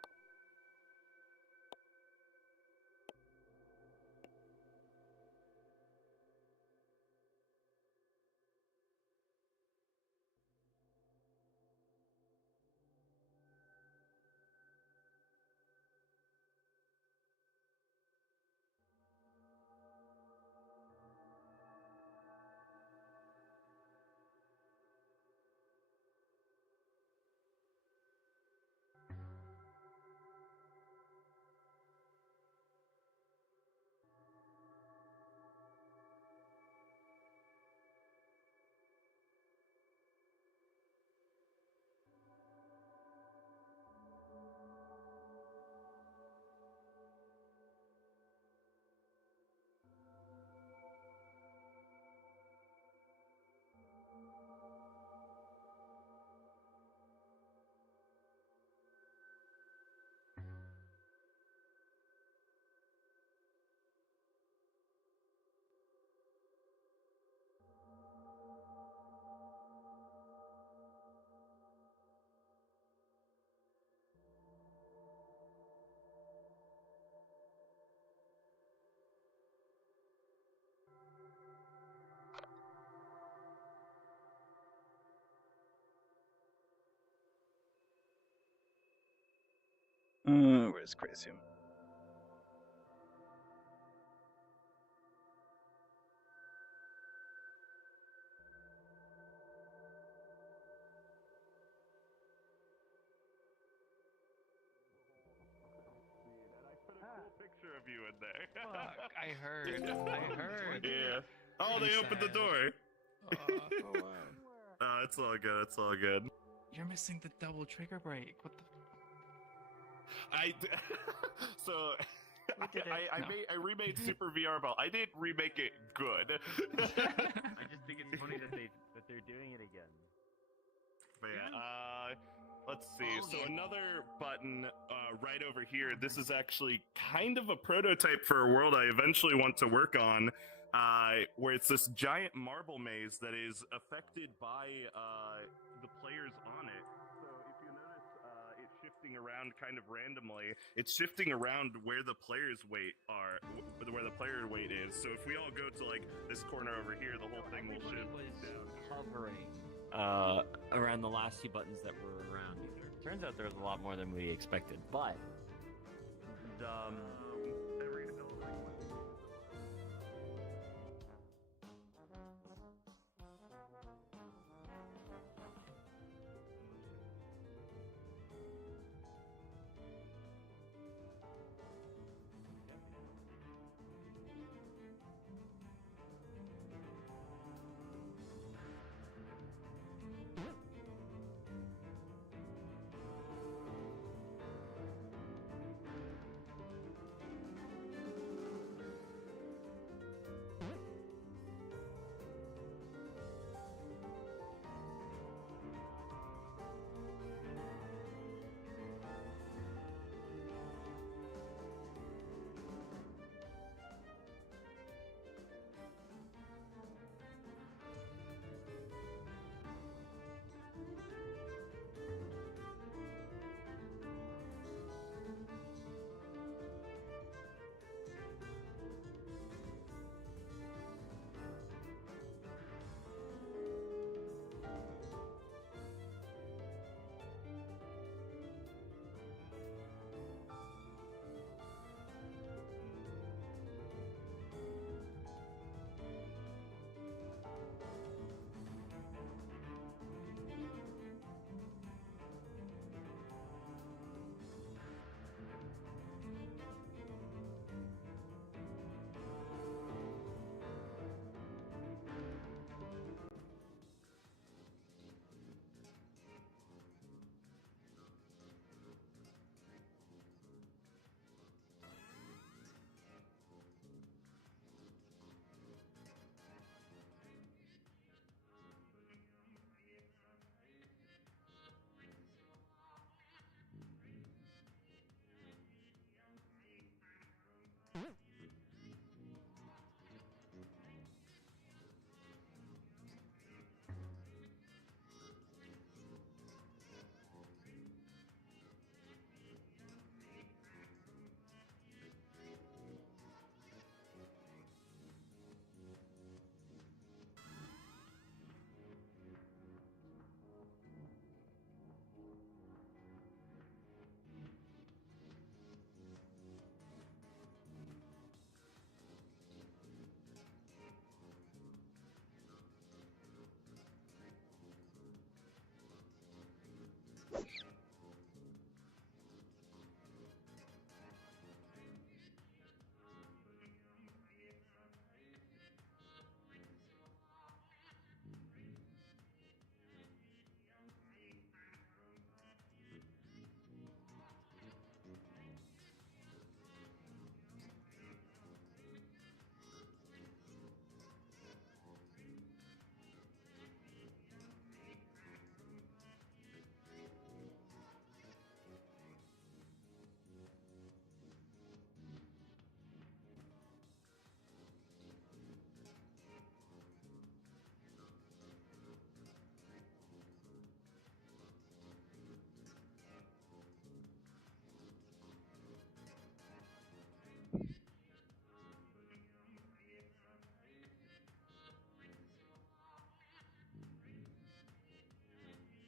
Where's Crasium? Picture of you in there. Fuck, I heard. Yeah. Oh, they opened the door. It's all good. It's all good. You're missing the double trigger break. What the? So I remade Super VR Ball. I didn't remake it good. I just think it's funny that they're doing it again. But yeah, let's see. So another button right over here. This is actually kind of a prototype for a world I eventually want to work on, where it's this giant marble maze that is affected by the players on it. So if you notice, it's shifting around kind of randomly. It's shifting around where the player's weight where the player weight is. So if we all go to like this corner over here, the whole thing will shift. Hovering around the last few buttons that were around. Turns out there was a lot more than we expected, but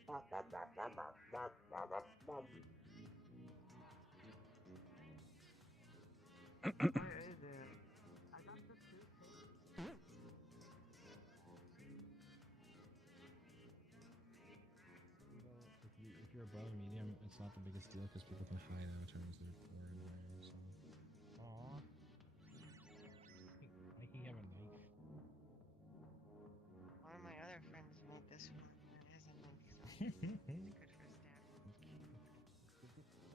If you're above medium, it's not the biggest deal because people can hide out terms they're poor and rare, so. Aww. I can have a knife. One of my other friends made this one and it has a knife, so it's good for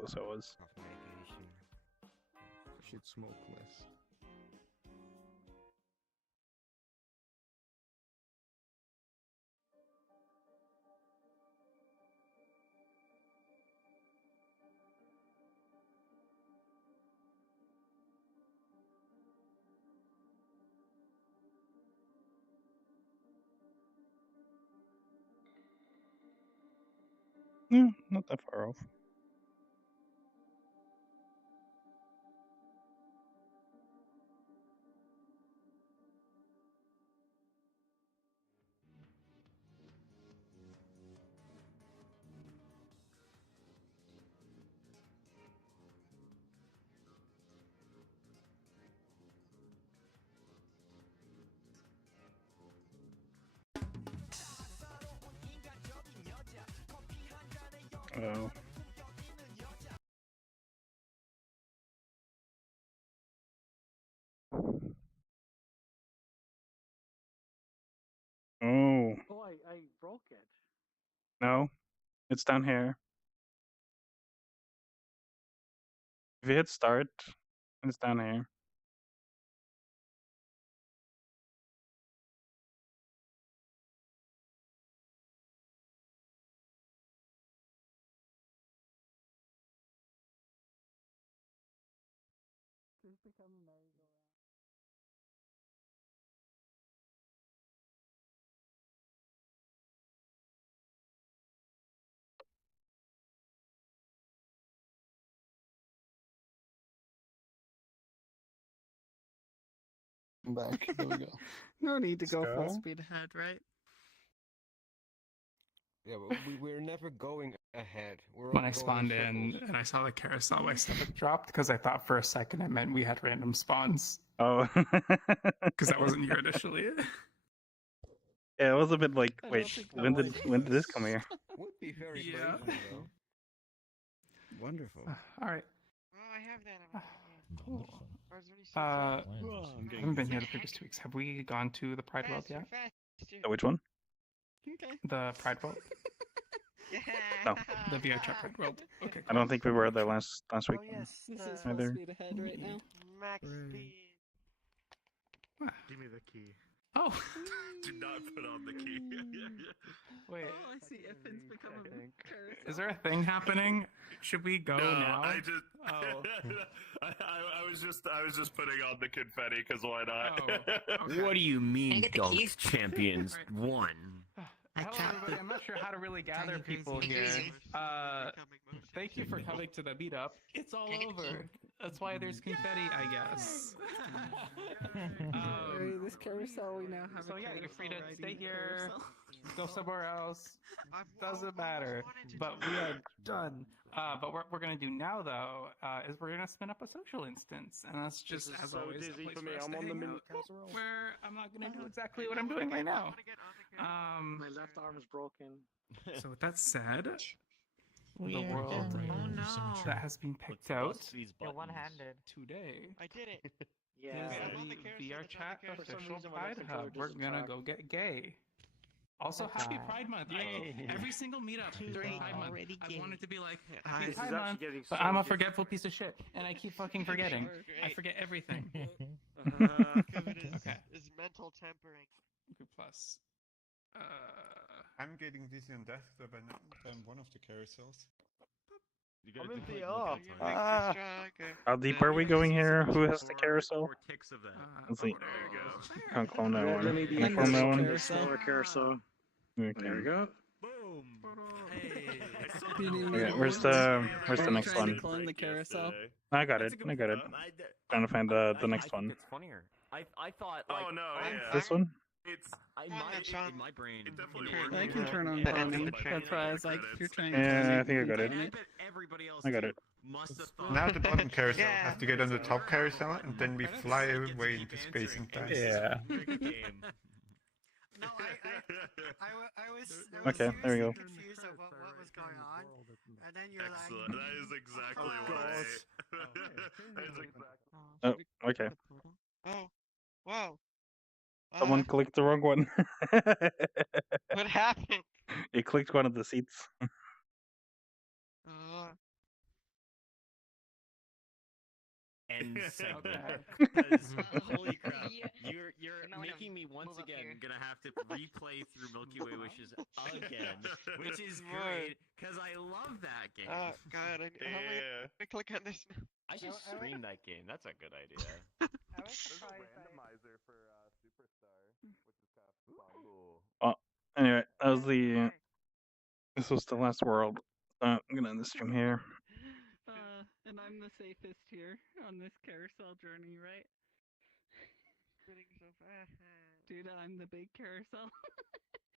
close I was. Should smoke less. Not that far off. Oh. Oh. Oh, I broke it. No. It's down here. If you hit start, it's down here. I'm back. There we go. No need to go full So? speed ahead, right? Yeah, but we're never going ahead. We're When all I going spawned circles. in and I saw the carousel, my stomach dropped because I thought for a second it meant we had random spawns. Oh. Because that wasn't here initially. Yeah, it was a bit like, I wait, don't think when did this come here? Would be very Yeah. brave, though. Wonderful. All right. Oh, I have that. Cool. I I haven't been here the previous 2 weeks. Have we gone to the Pride World yet? Which one? Okay. The Pride World? No. The VRChat Pride World. Okay. I don't think we were there last week. This is full either. speed ahead right now. Max speed. Give me the key. Oh. Do not put on the key. Wait. Oh, I see. Effin's become a Is there a thing happening? Should we go No, now? I just. Oh. I was just putting on the confetti because why not? Oh, What do you Can I mean, get the Ghost keys? Champions won? Hello, everybody. I'm not sure how to really gather people here. Thank you for coming to the meetup. It's all over. That's why there's confetti, I guess. This carousel we now have. So a yeah, you're free to carousel stay riding here, carousel. go somewhere else. Doesn't matter. But we are done. But what we're gonna do now, though, is we're gonna spin up a social instance, and that's just as always a place for us to hang out, where I'm not gonna do exactly what I'm doing right now. My left arm is broken. So with that said, We the are world done. Oh, no. that has been picked out You're one-handed. today I did it. Yeah. is the VRChat For some official reason, when I Pride control Hub. it We're doesn't gonna talk. go get gay. Also, happy Pride Month. Every single meetup during Pride Month, I wanted to be like, happy This is Pride actually Month, getting but so I'm a different. forgetful piece of shit, and I keep fucking forgetting. I forget everything. Okay. Is mental tempering. Good plus. I'm getting dizzy on desktop and I'm one of the carousels. I'm in the How deep are we going here? Who has the carousel? Ticks of that. Let's see. There you go. Can't clone that one. Let me be Can I clone that one? carousel. Okay. There we go. Okay, where's the next Trying to one? clone the carousel. I got it. Trying to find the next one. It's funnier. I thought like. Oh no, yeah. This one? It's in my brain. it definitely I works. can turn on cloning. That's why I was like, if you're trying to Yeah, I think I got it. Everybody else I got it. must have thought. Now the bottom carousel has to get on the top carousel and then we fly away into space and time. Yeah. No, I was Okay, there we go. confused of what was going on, and then you're Excellent. That is exactly what I. That is exactly. Oh, okay. Oh, whoa. Someone clicked the wrong one. What happened? You clicked one of the seats. end segment. Okay. Because holy crap, you're making me once again gonna have to replay through Milky Way Wishes again, which is great because I love that game. Oh god, Yeah. I click on this now. I should stream that game. That's a good idea. I was There's a surprised. randomizer for Superstar, which is kind of fun. Well, anyway, this was the last world. I'm gonna end the stream here. And I'm the safest here on this carousel journey, right? Spinning so fast. Dude, I'm the big carousel.